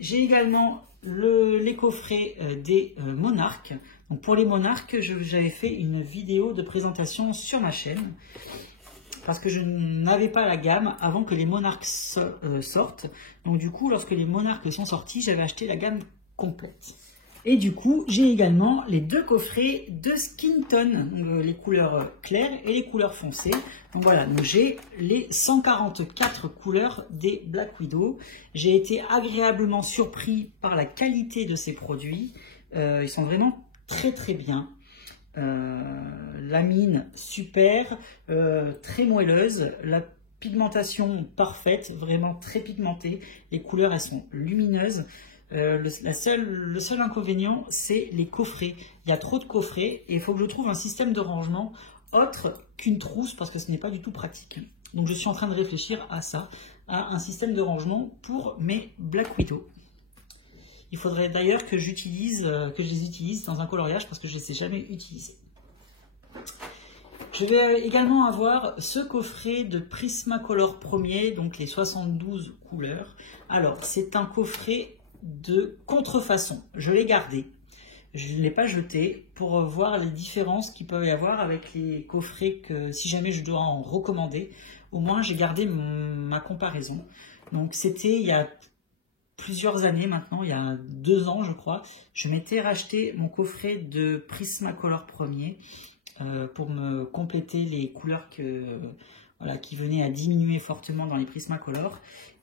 J'ai également les coffrets des Monarques. Donc pour les Monarques, j'avais fait une vidéo de présentation sur ma chaîne. Parce que je n'avais pas la gamme avant que les Monarques sortent. Donc du coup, lorsque les Monarques sont sortis, j'avais acheté la gamme complète. Et du coup, j'ai également les 2 coffrets de Skin Tone, les couleurs claires et les couleurs foncées. Donc voilà, j'ai les 144 couleurs des Black Widow. J'ai été agréablement surpris par la qualité de ces produits. Ils sont vraiment très très bien. La mine super, très moelleuse, la pigmentation parfaite, vraiment très pigmentée. Les couleurs elles sont lumineuses. Le seul inconvénient, c'est les coffrets. Il y a trop de coffrets et il faut que je trouve un système de rangement autre qu'une trousse parce que ce n'est pas du tout pratique. Donc je suis en train de réfléchir à ça, à un système de rangement pour mes Black Widow. Il faudrait d'ailleurs que je les utilise dans un coloriage parce que je ne les ai jamais utilisés. Je vais également avoir ce coffret de Prismacolor premier, donc les 72 couleurs. Alors c'est un coffret de contrefaçon. Je l'ai gardé. Je ne l'ai pas jeté pour voir les différences qu'il peut y avoir avec les coffrets que si jamais je dois en recommander, au moins j'ai gardé ma comparaison. Donc c'était il y a plusieurs années maintenant, il y a 2 ans je crois, je m'étais racheté mon coffret de Prismacolor premier pour me compléter les couleurs qui venaient à diminuer fortement dans les Prismacolor.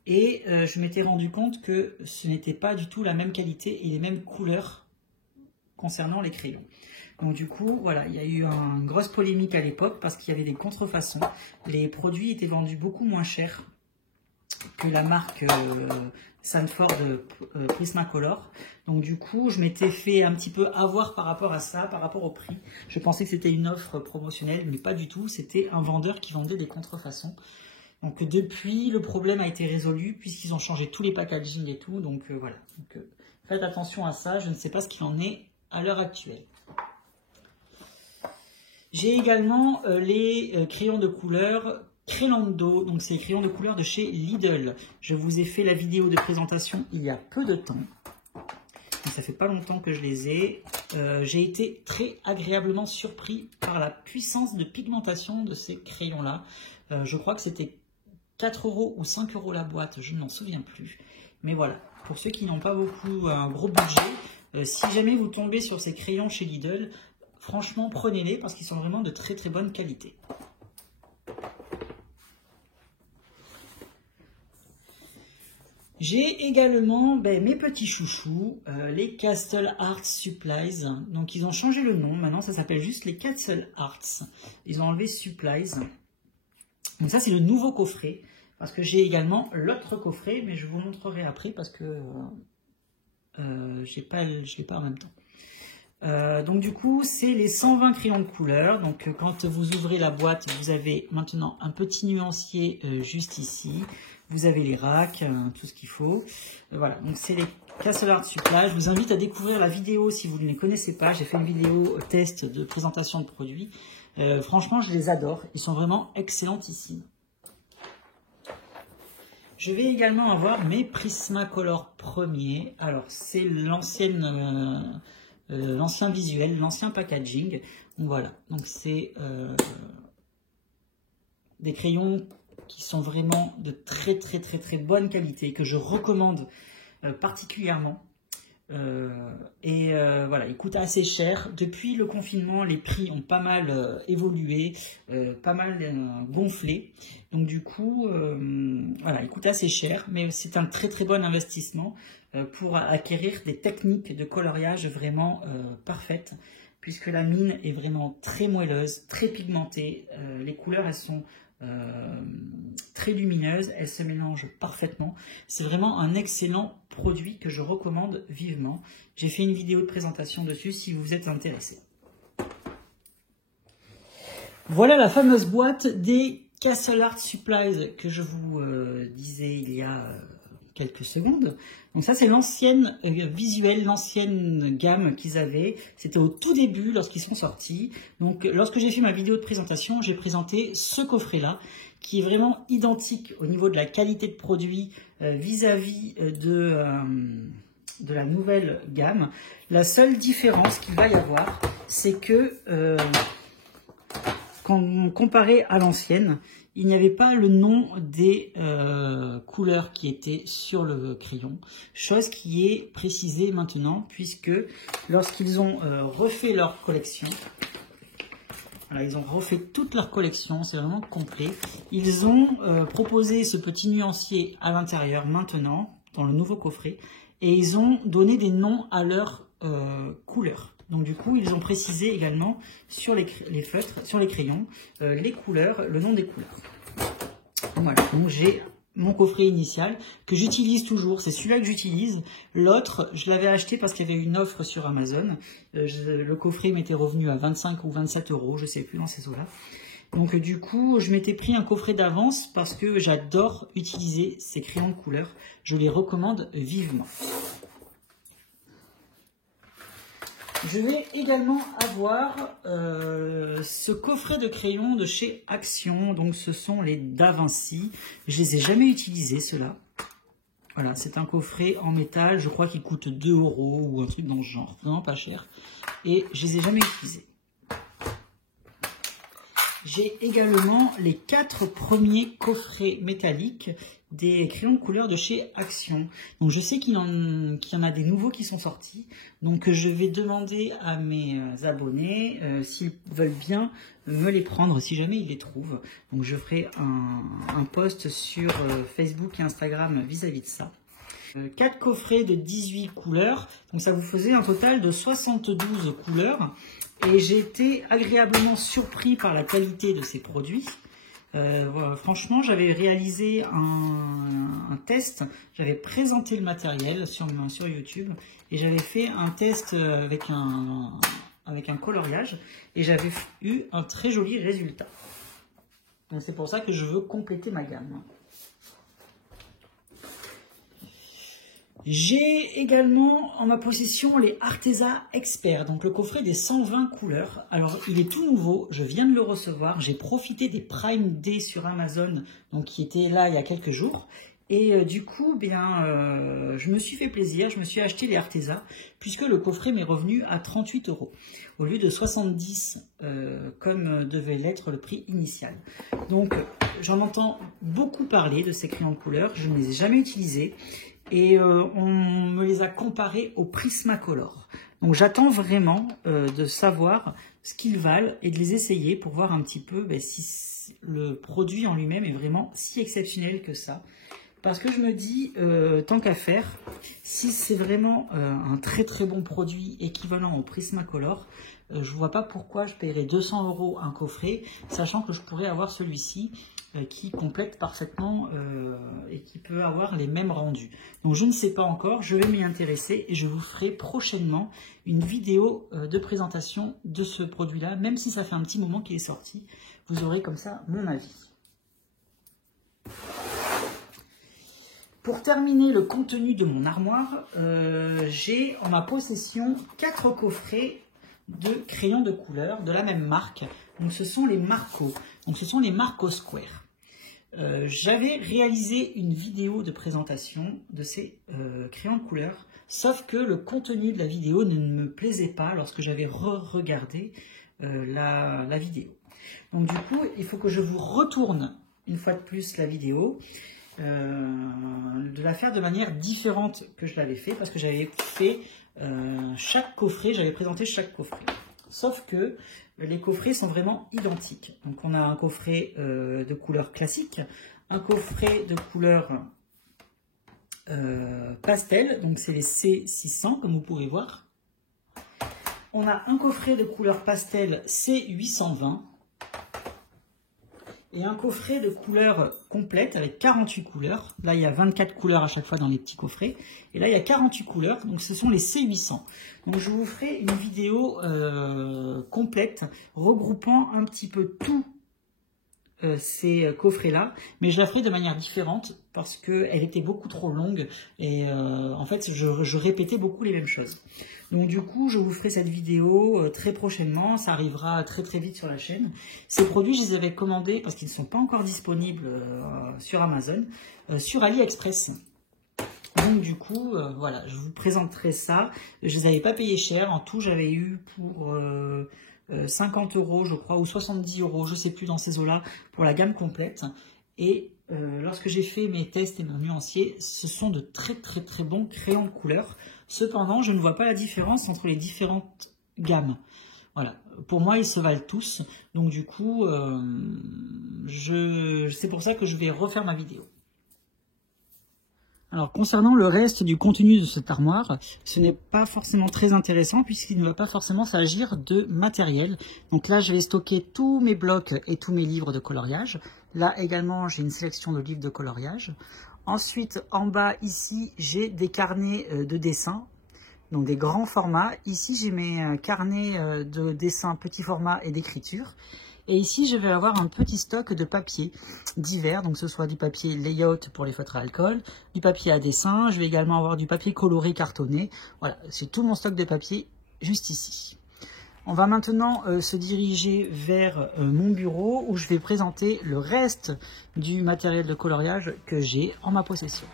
Et je m'étais rendu compte que ce n'était pas du tout la même qualité et les mêmes couleurs concernant les crayons. Donc du coup, voilà, il y a eu une grosse polémique à l'époque parce qu'il y avait des contrefaçons. Les produits étaient vendus beaucoup moins cher que la marque Sanford Prismacolor. Donc du coup, je m'étais fait un petit peu avoir par rapport à ça, par rapport au prix. Je pensais que c'était une offre promotionnelle, mais pas du tout. C'était un vendeur qui vendait des contrefaçons. Donc depuis, le problème a été résolu puisqu'ils ont changé tous les packaging et tout. Donc voilà. Donc, faites attention à ça. Je ne sais pas ce qu'il en est à l'heure actuelle. J'ai également les crayons de couleur Crelando, donc c'est les crayons de couleur de chez Lidl. Je vous ai fait la vidéo de présentation il y a peu de temps. Donc ça fait pas longtemps que je les ai. J'ai été très agréablement surpris par la puissance de pigmentation de ces crayons-là. Je crois que c'était 4 € ou 5 € la boîte, je ne m'en souviens plus. Mais voilà, pour ceux qui n'ont pas un gros budget, si jamais vous tombez sur ces crayons chez Lidl, franchement prenez-les parce qu'ils sont vraiment de très très bonne qualité. J'ai également mes petits chouchous, les Castle Art Supplies. Donc ils ont changé le nom, maintenant ça s'appelle juste les Castle Arts. Ils ont enlevé Supplies. Donc ça c'est le nouveau coffret, parce que j'ai également l'autre coffret, mais je vous montrerai après parce que je l'ai pas en même temps. Donc du coup c'est les 120 crayons de couleur. Donc quand vous ouvrez la boîte, vous avez maintenant un petit nuancier juste ici. Vous avez les racks, tout ce qu'il faut. Voilà, donc c'est les Castle Art Supply. Je vous invite à découvrir la vidéo si vous ne les connaissez pas. J'ai fait une vidéo test de présentation de produits. Franchement, je les adore. Ils sont vraiment excellentissimes. Je vais également avoir mes Prismacolor premiers. Alors, c'est l'ancien visuel, l'ancien packaging. Donc voilà, donc c'est des crayons qui sont vraiment de très bonne qualité, que je recommande particulièrement. Voilà, ils coûtent assez cher. Depuis le confinement, les prix ont pas mal évolué, pas mal gonflé. Donc du coup, voilà, ils coûtent assez cher, mais c'est un très bon investissement pour acquérir des techniques de coloriage vraiment parfaites, puisque la mine est vraiment très moelleuse, très pigmentée. Les couleurs, elles sont très lumineuse, elle se mélange parfaitement. C'est vraiment un excellent produit que je recommande vivement. J'ai fait une vidéo de présentation dessus si vous êtes intéressé. Voilà la fameuse boîte des Castle Art Supplies que je vous disais il y a quelques secondes. Donc ça c'est l'ancienne visuelle, l'ancienne gamme qu'ils avaient. C'était au tout début lorsqu'ils sont sortis. Donc lorsque j'ai fait ma vidéo de présentation, j'ai présenté ce coffret là qui est vraiment identique au niveau de la qualité de produit vis-à-vis de la nouvelle gamme. La seule différence qu'il va y avoir, c'est que quand comparé à l'ancienne, il n'y avait pas le nom des couleurs qui étaient sur le crayon, chose qui est précisée maintenant, puisque lorsqu'ils ont refait leur collection, voilà, ils ont refait toute leur collection, c'est vraiment complet, ils ont proposé ce petit nuancier à l'intérieur maintenant, dans le nouveau coffret, et ils ont donné des noms à leurs couleurs. Donc du coup, ils ont précisé également sur les feutres, sur les crayons, les couleurs, le nom des couleurs. Voilà, donc j'ai mon coffret initial que j'utilise toujours, c'est celui-là que j'utilise. L'autre, je l'avais acheté parce qu'il y avait une offre sur Amazon. Le coffret m'était revenu à 25 ou 27 €, je ne sais plus, dans ces eaux-là. Donc du coup, je m'étais pris un coffret d'avance parce que j'adore utiliser ces crayons de couleur. Je les recommande vivement. Je vais également avoir ce coffret de crayons de chez Action. Donc ce sont les Da Vinci. Je les ai jamais utilisés, ceux-là. Voilà, c'est un coffret en métal. Je crois qu'il coûte 2 € ou un truc dans ce genre. Vraiment pas cher. Et je les ai jamais utilisés. J'ai également les 4 premiers coffrets métalliques des crayons de couleur de chez Action. Donc je sais qu'il y en a des nouveaux qui sont sortis. Donc je vais demander à mes abonnés s'ils veulent bien me les prendre si jamais ils les trouvent. Donc je ferai un post sur Facebook et Instagram vis-à-vis de ça. 4 coffrets de 18 couleurs, donc ça vous faisait un total de 72 couleurs. Et j'ai été agréablement surpris par la qualité de ces produits. Voilà, franchement, j'avais réalisé un test, j'avais présenté le matériel sur YouTube et j'avais fait un test avec un coloriage et j'avais eu un très joli résultat. C'est pour ça que je veux compléter ma gamme. J'ai également en ma possession les Arteza Expert, donc le coffret des 120 couleurs. Alors il est tout nouveau, je viens de le recevoir, j'ai profité des Prime Day sur Amazon, donc qui étaient là il y a quelques jours. Et du coup, je me suis fait plaisir, je me suis acheté les Arteza, puisque le coffret m'est revenu à 38 € au lieu de 70 comme devait l'être le prix initial. Donc j'en entends beaucoup parler de ces crayons de couleur, je ne les ai jamais utilisés. Et on me les a comparés au Prismacolor. Donc j'attends vraiment de savoir ce qu'ils valent et de les essayer pour voir un petit peu si le produit en lui-même est vraiment si exceptionnel que ça. Parce que je me dis, tant qu'à faire, si c'est vraiment un très très bon produit équivalent au Prismacolor, je ne vois pas pourquoi je paierais 200 € un coffret, sachant que je pourrais avoir celui-ci qui complète parfaitement et qui peut avoir les mêmes rendus. Donc je ne sais pas encore, je vais m'y intéresser et je vous ferai prochainement une vidéo de présentation de ce produit-là, même si ça fait un petit moment qu'il est sorti, vous aurez comme ça mon avis. Pour terminer le contenu de mon armoire, j'ai en ma possession 4 coffrets de crayons de couleur de la même marque. Donc ce sont les Marco. Donc ce sont les Marco Square. J'avais réalisé une vidéo de présentation de ces crayons de couleur, sauf que le contenu de la vidéo ne me plaisait pas lorsque j'avais regardé la vidéo. Donc du coup, il faut que je vous retourne une fois de plus la vidéo, de la faire de manière différente que je l'avais fait, parce que j'avais fait chaque coffret, j'avais présenté chaque coffret. Sauf que les coffrets sont vraiment identiques. Donc on a un coffret de couleur classique, un coffret de couleur pastel, donc c'est les C600 comme vous pouvez voir. On a un coffret de couleur pastel C820 et un coffret de couleur complète avec 48 couleurs. Là, il y a 24 couleurs à chaque fois dans les petits coffrets. Et là, il y a 48 couleurs, donc ce sont les C800. Donc, je vous ferai une vidéo complète regroupant un petit peu tous ces coffrets-là. Mais je la ferai de manière différente parce qu'elle était beaucoup trop longue. Et en fait, je répétais beaucoup les mêmes choses. Donc du coup, je vous ferai cette vidéo très prochainement, ça arrivera très très vite sur la chaîne. Ces produits, je les avais commandés parce qu'ils ne sont pas encore disponibles sur Amazon, sur AliExpress. Donc du coup, voilà, je vous présenterai ça. Je ne les avais pas payés cher, en tout j'avais eu pour 50 € je crois, ou 70 €, je ne sais plus dans ces eaux-là, pour la gamme complète. Et lorsque j'ai fait mes tests et mon nuancier, ce sont de très très très bons crayons de couleur. Cependant, je ne vois pas la différence entre les différentes gammes. Voilà, pour moi, ils se valent tous. Donc du coup, c'est pour ça que je vais refaire ma vidéo. Alors, concernant le reste du contenu de cette armoire, ce n'est pas forcément très intéressant puisqu'il ne va pas forcément s'agir de matériel. Donc là, je vais stocker tous mes blocs et tous mes livres de coloriage. Là également, j'ai une sélection de livres de coloriage. Ensuite, en bas, ici, j'ai des carnets de dessin, donc des grands formats. Ici, j'ai mes carnets de dessin petit format et d'écriture. Et ici, je vais avoir un petit stock de papier divers, donc ce soit du papier layout pour les feutres à alcool, du papier à dessin, je vais également avoir du papier coloré cartonné. Voilà, c'est tout mon stock de papier juste ici. On va maintenant se diriger vers mon bureau où je vais présenter le reste du matériel de coloriage que j'ai en ma possession.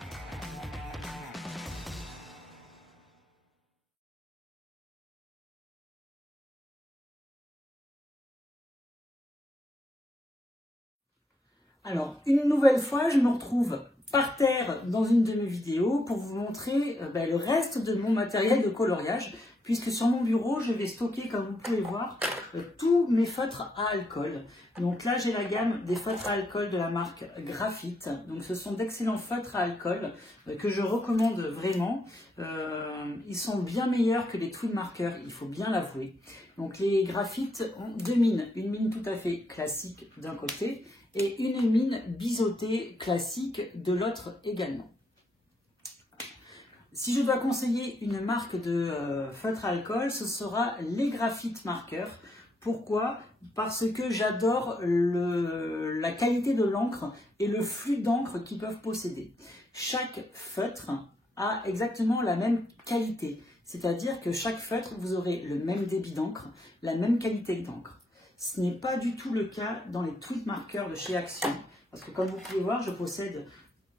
Alors, une nouvelle fois, je me retrouve par terre dans une de mes vidéos pour vous montrer le reste de mon matériel de coloriage, puisque sur mon bureau, je vais stocker, comme vous pouvez voir, tous mes feutres à alcool. Donc là, j'ai la gamme des feutres à alcool de la marque Graphite. Donc ce sont d'excellents feutres à alcool que je recommande vraiment. Ils sont bien meilleurs que les Twin Markers, il faut bien l'avouer. Donc les Graphites ont deux mines, une mine tout à fait classique d'un côté et une mine biseautée classique de l'autre également. Si je dois conseiller une marque de feutre à alcool, ce sera les Graphite Markers. Pourquoi? Parce que j'adore la qualité de l'encre et le flux d'encre qu'ils peuvent posséder. Chaque feutre a exactement la même qualité. C'est-à-dire que chaque feutre, vous aurez le même débit d'encre, la même qualité d'encre. Ce n'est pas du tout le cas dans les Twin Markers de chez Action. Parce que comme vous pouvez voir, je possède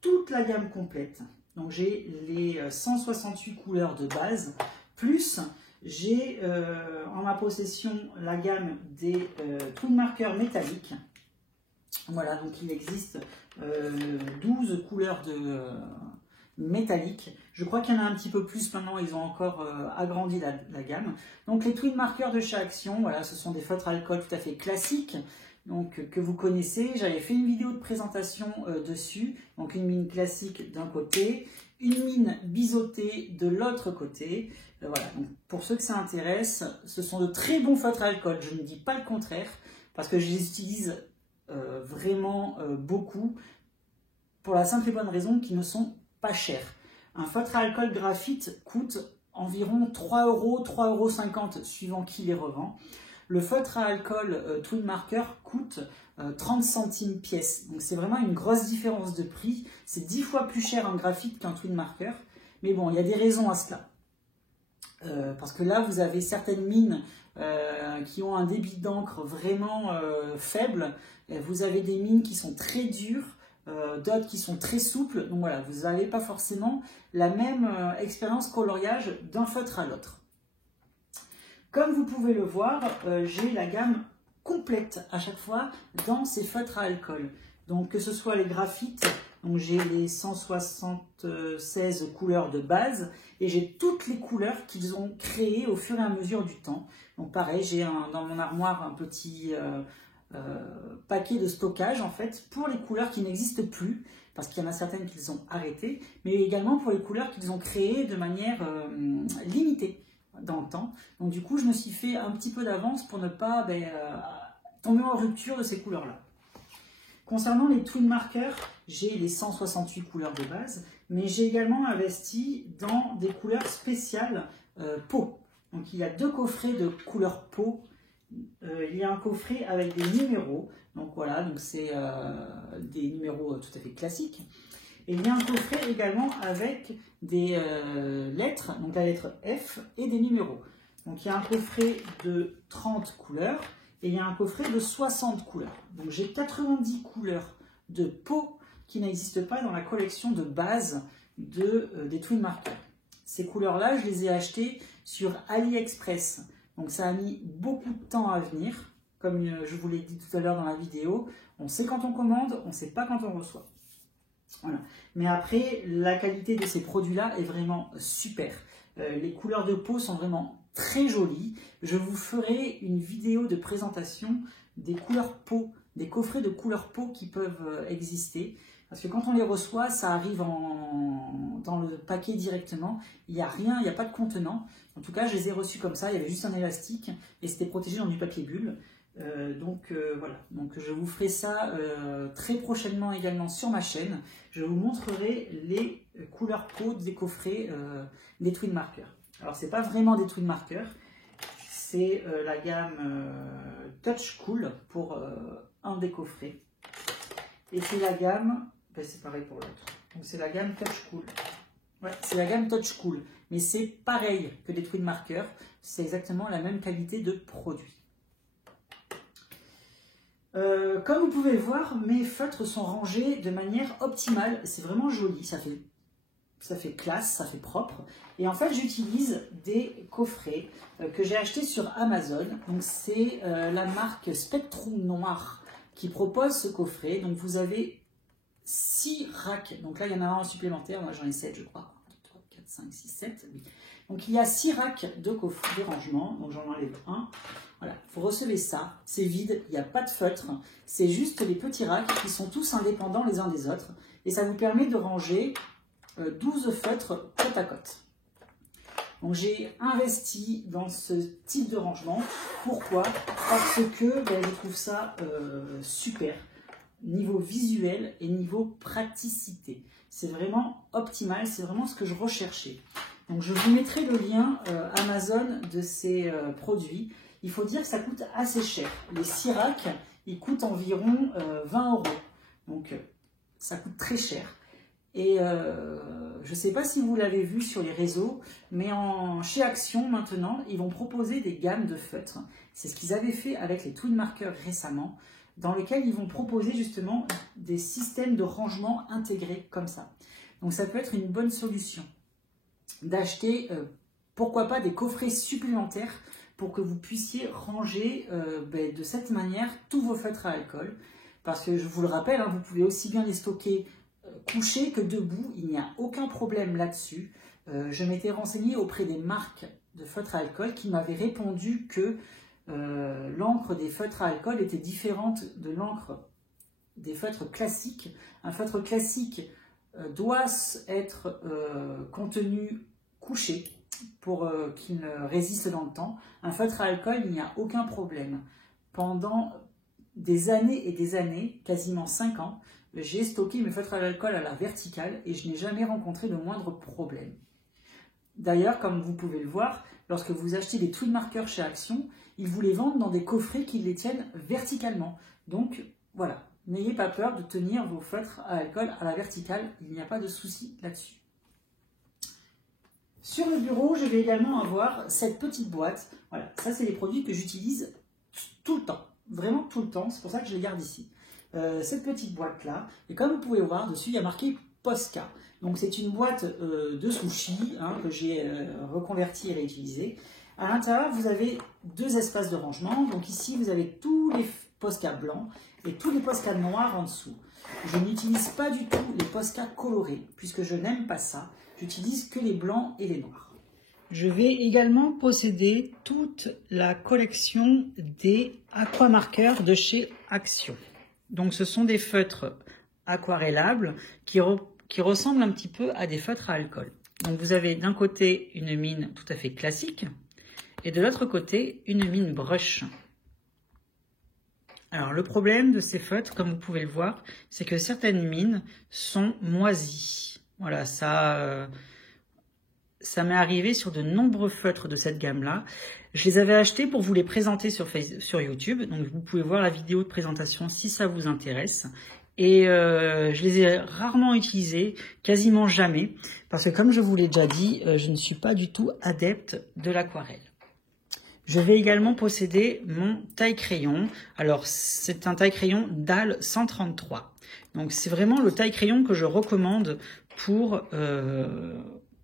toute la gamme complète. Donc j'ai les 168 couleurs de base, plus j'ai en ma possession la gamme des Twin Markers métalliques. Voilà, donc il existe 12 couleurs de métalliques. Je crois qu'il y en a un petit peu plus maintenant, ils ont encore agrandi la gamme. Donc les Twin Markers de chez Action, voilà, ce sont des feutres alcool tout à fait classiques. Donc, que vous connaissez, j'avais fait une vidéo de présentation dessus, donc une mine classique d'un côté, une mine biseautée de l'autre côté, voilà, donc pour ceux que ça intéresse, ce sont de très bons feutres à alcool, je ne dis pas le contraire, parce que je les utilise vraiment beaucoup, pour la simple et bonne raison qu'ils ne sont pas chers. Un feutre à alcool graphite coûte environ 3 €, 3,50 € suivant qui les revend. Le feutre à alcool Twin Marker coûte 30 centimes pièce. Donc c'est vraiment une grosse différence de prix. C'est 10 fois plus cher un graphite qu'un Twin Marker. Mais bon, il y a des raisons à cela. Parce que là, vous avez certaines mines qui ont un débit d'encre vraiment faible. Vous avez des mines qui sont très dures, d'autres qui sont très souples. Donc voilà, vous n'avez pas forcément la même expérience coloriage d'un feutre à l'autre. Comme vous pouvez le voir, j'ai la gamme complète à chaque fois dans ces feutres à alcool. Donc que ce soit les graphites, donc j'ai les 176 couleurs de base et j'ai toutes les couleurs qu'ils ont créées au fur et à mesure du temps. Donc pareil, j'ai dans mon armoire un petit paquet de stockage en fait pour les couleurs qui n'existent plus, parce qu'il y en a certaines qu'ils ont arrêtées, mais également pour les couleurs qu'ils ont créées de manière limitée dans le temps. Donc du coup, je me suis fait un petit peu d'avance pour ne pas tomber en rupture de ces couleurs-là. Concernant les Twin Markers, j'ai les 168 couleurs de base, mais j'ai également investi dans des couleurs spéciales peau. Donc il y a deux coffrets de couleur peau. Il y a un coffret avec des numéros. Donc voilà, donc c'est des numéros tout à fait classiques. Et il y a un coffret également avec des lettres, donc la lettre F et des numéros. Donc il y a un coffret de 30 couleurs et il y a un coffret de 60 couleurs. Donc j'ai 90 couleurs de peau qui n'existent pas dans la collection de base des Twin Markers. Ces couleurs-là, je les ai achetées sur AliExpress. Donc ça a mis beaucoup de temps à venir. Comme je vous l'ai dit tout à l'heure dans la vidéo, on sait quand on commande, on ne sait pas quand on reçoit. Voilà. Mais après, la qualité de ces produits-là est vraiment super. Les couleurs de peau sont vraiment très jolies. Je vous ferai une vidéo de présentation des couleurs peau, des coffrets de couleurs peau qui peuvent exister. Parce que quand on les reçoit, ça arrive dans le paquet directement. Il n'y a rien, il n'y a pas de contenant. En tout cas, je les ai reçus comme ça. Il y avait juste un élastique et c'était protégé dans du papier bulle. Voilà, donc je vous ferai ça très prochainement également sur ma chaîne. Je vous montrerai les couleurs peau des coffrets des Twin Markers. Alors c'est pas vraiment des Twin Markers, c'est la gamme Touch Cool pour un des coffrets. Et c'est la gamme, c'est pareil pour l'autre, donc c'est la gamme Touch Cool. Ouais, c'est la gamme Touch Cool, mais c'est pareil que les Twin Markers, c'est exactement la même qualité de produit. Comme vous pouvez le voir, mes feutres sont rangés de manière optimale. C'est vraiment joli, ça fait classe, ça fait propre. Et en fait, j'utilise des coffrets que j'ai achetés sur Amazon. Donc c'est la marque Spectrum Noir qui propose ce coffret. Donc vous avez 6 racks. Donc là, il y en a un supplémentaire. Moi, j'en ai 7, je crois. 1, 2, 3, 4, 5, 6, 7. Oui. Donc, il y a 6 racks de rangement. Donc, j'en enlève un. Voilà, vous recevez ça. C'est vide. Il n'y a pas de feutre. C'est juste les petits racks qui sont tous indépendants les uns des autres. Et ça vous permet de ranger 12 feutres côte à côte. Donc j'ai investi dans ce type de rangement. Pourquoi? Parce que je trouve ça super. Niveau visuel et niveau praticité. C'est vraiment optimal, c'est vraiment ce que je recherchais. Donc je vous mettrai le lien Amazon de ces produits. Il faut dire que ça coûte assez cher. Les 6 racks, ils coûtent environ 20 €. Donc ça coûte très cher. Et je ne sais pas si vous l'avez vu sur les réseaux, mais chez Action maintenant, ils vont proposer des gammes de feutres. C'est ce qu'ils avaient fait avec les Twin Markers récemment, dans lesquels ils vont proposer justement des systèmes de rangement intégrés comme ça. Donc ça peut être une bonne solution d'acheter, pourquoi pas, des coffrets supplémentaires pour que vous puissiez ranger de cette manière tous vos feutres à alcool. Parce que je vous le rappelle, vous pouvez aussi bien les stocker couché que debout, il n'y a aucun problème là-dessus. Je m'étais renseignée auprès des marques de feutres à alcool qui m'avaient répondu que l'encre des feutres à alcool était différente de l'encre des feutres classiques. Un feutre classique doit être contenu couché pour qu'il résiste dans le temps. Un feutre à alcool, il n'y a aucun problème. Pendant des années et des années, quasiment 5 ans, j'ai stocké mes feutres à l'alcool à la verticale et je n'ai jamais rencontré le moindre problème. D'ailleurs, comme vous pouvez le voir, lorsque vous achetez des Twin Markers chez Action, ils vous les vendent dans des coffrets qui les tiennent verticalement. Donc voilà, n'ayez pas peur de tenir vos feutres à alcool à la verticale, il n'y a pas de souci là-dessus. Sur le bureau, je vais également avoir cette petite boîte. Voilà, ça c'est les produits que j'utilise tout le temps, vraiment tout le temps, c'est pour ça que je les garde ici. Cette petite boîte là, et comme vous pouvez voir dessus, il y a marqué Posca. Donc c'est une boîte de sushi que j'ai reconvertie et réutilisée. À l'intérieur, vous avez 2 espaces de rangement. Donc ici, vous avez tous les Posca blancs et tous les Posca noirs en dessous. Je n'utilise pas du tout les Posca colorés, puisque je n'aime pas ça. J'utilise que les blancs et les noirs. Je vais également posséder toute la collection des aquamarqueurs de chez Action. Donc ce sont des feutres aquarellables qui ressemblent un petit peu à des feutres à alcool. Donc vous avez d'un côté une mine tout à fait classique et de l'autre côté une mine brush. Alors le problème de ces feutres, comme vous pouvez le voir, c'est que certaines mines sont moisies. Voilà, ça m'est arrivé sur de nombreux feutres de cette gamme-là. Je les avais achetés pour vous les présenter sur YouTube. Donc, vous pouvez voir la vidéo de présentation si ça vous intéresse. Et je les ai rarement utilisés, quasiment jamais. Parce que comme je vous l'ai déjà dit, je ne suis pas du tout adepte de l'aquarelle. Je vais également posséder mon taille-crayon. Alors, c'est un taille-crayon DAL 133. Donc, c'est vraiment le taille-crayon que je recommande pour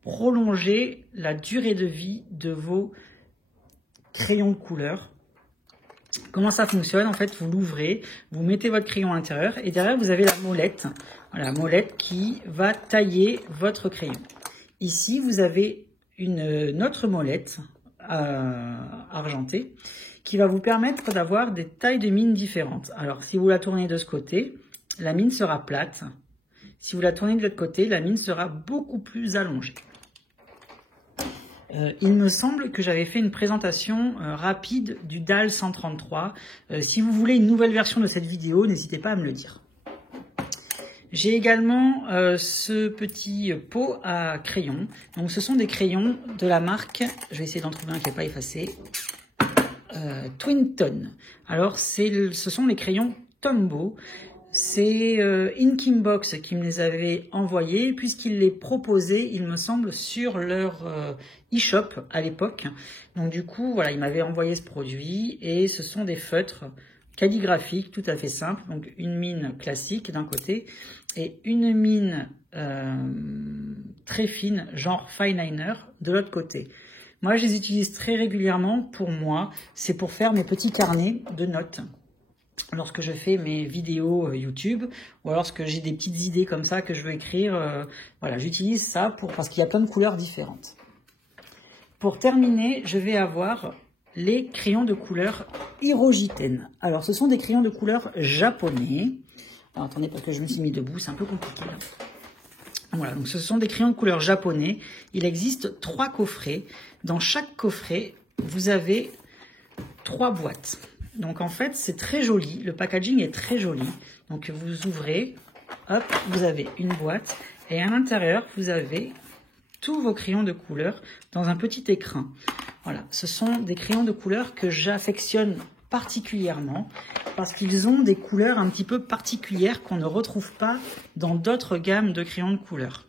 prolonger la durée de vie de vos crayons de couleur. Comment ça fonctionne? En fait, vous l'ouvrez, vous mettez votre crayon à l'intérieur et derrière, vous avez la molette. Voilà, la molette qui va tailler votre crayon. Ici, vous avez une autre molette argentée qui va vous permettre d'avoir des tailles de mine différentes. Alors, si vous la tournez de ce côté, la mine sera plate. Si vous la tournez de l'autre côté, la mine sera beaucoup plus allongée. Il me semble que j'avais fait une présentation rapide du DAL 133. Si vous voulez une nouvelle version de cette vidéo, n'hésitez pas à me le dire. J'ai également ce petit pot à crayons. Donc ce sont des crayons de la marque, je vais essayer d'en trouver un qui n'est pas effacé, Twinton. Alors ce sont les crayons Tombow. C'est Inkbox qui me les avait envoyés, puisqu'ils les proposaient, il me semble, sur leur e-shop à l'époque. Donc du coup, voilà, ils m'avaient envoyé ce produit, et ce sont des feutres calligraphiques, tout à fait simples. Donc une mine classique d'un côté, et une mine très fine, genre fineliner, de l'autre côté. Moi, je les utilise très régulièrement pour moi, c'est pour faire mes petits carnets de notes. lorsque je fais mes vidéos YouTube, ou alors lorsque j'ai des petites idées comme ça que je veux écrire, voilà, j'utilise ça parce qu'il y a plein de couleurs différentes. Pour terminer, je vais avoir les crayons de couleur Hirojiten. Alors, ce sont des crayons de couleur japonais. Alors, attendez, parce que je me suis mis debout, c'est un peu compliqué. Voilà, donc ce sont des crayons de couleur japonais. Il existe 3 coffrets. Dans chaque coffret, vous avez 3 boîtes. Donc, en fait, c'est très joli. Le packaging est très joli. Donc, vous ouvrez, hop, vous avez une boîte. Et à l'intérieur, vous avez tous vos crayons de couleur dans un petit écrin. Voilà, ce sont des crayons de couleur que j'affectionne particulièrement parce qu'ils ont des couleurs un petit peu particulières qu'on ne retrouve pas dans d'autres gammes de crayons de couleur.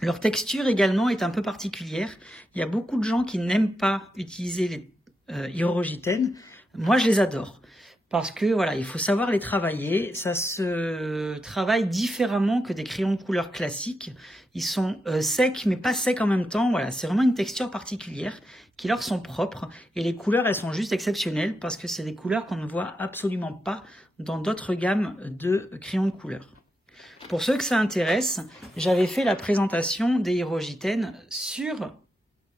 Leur texture également est un peu particulière. Il y a beaucoup de gens qui n'aiment pas utiliser les Hirojiten. Moi, je les adore. Parce que voilà, il faut savoir les travailler. Ça se travaille différemment que des crayons de couleur classiques. Ils sont secs, mais pas secs en même temps. Voilà, c'est vraiment une texture particulière qui leur sont propres. Et les couleurs, elles sont juste exceptionnelles parce que c'est des couleurs qu'on ne voit absolument pas dans d'autres gammes de crayons de couleur. Pour ceux que ça intéresse, j'avais fait la présentation des Hirojiten sur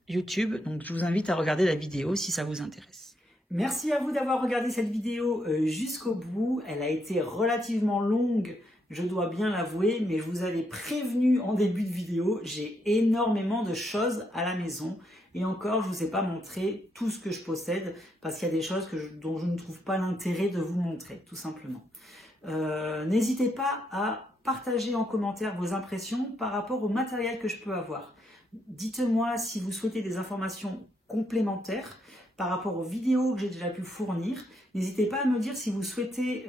YouTube. Donc, je vous invite à regarder la vidéo si ça vous intéresse. Merci à vous d'avoir regardé cette vidéo jusqu'au bout. Elle a été relativement longue, je dois bien l'avouer, mais je vous avais prévenu en début de vidéo, j'ai énormément de choses à la maison. Et encore, je ne vous ai pas montré tout ce que je possède, parce qu'il y a des choses dont je ne trouve pas l'intérêt de vous montrer, tout simplement. N'hésitez pas à partager en commentaire vos impressions par rapport au matériel que je peux avoir. Dites-moi si vous souhaitez des informations complémentaires par rapport aux vidéos que j'ai déjà pu fournir. N'hésitez pas à me dire si vous souhaitez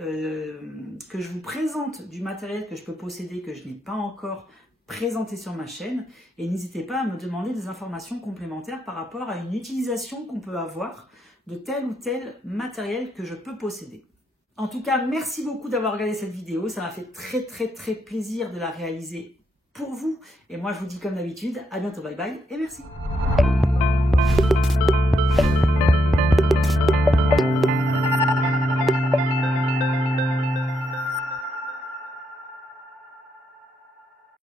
que je vous présente du matériel que je peux posséder, que je n'ai pas encore présenté sur ma chaîne. Et n'hésitez pas à me demander des informations complémentaires par rapport à une utilisation qu'on peut avoir de tel ou tel matériel que je peux posséder. En tout cas, merci beaucoup d'avoir regardé cette vidéo. Ça m'a fait très plaisir de la réaliser pour vous. Et moi, je vous dis comme d'habitude, à bientôt, bye bye et merci.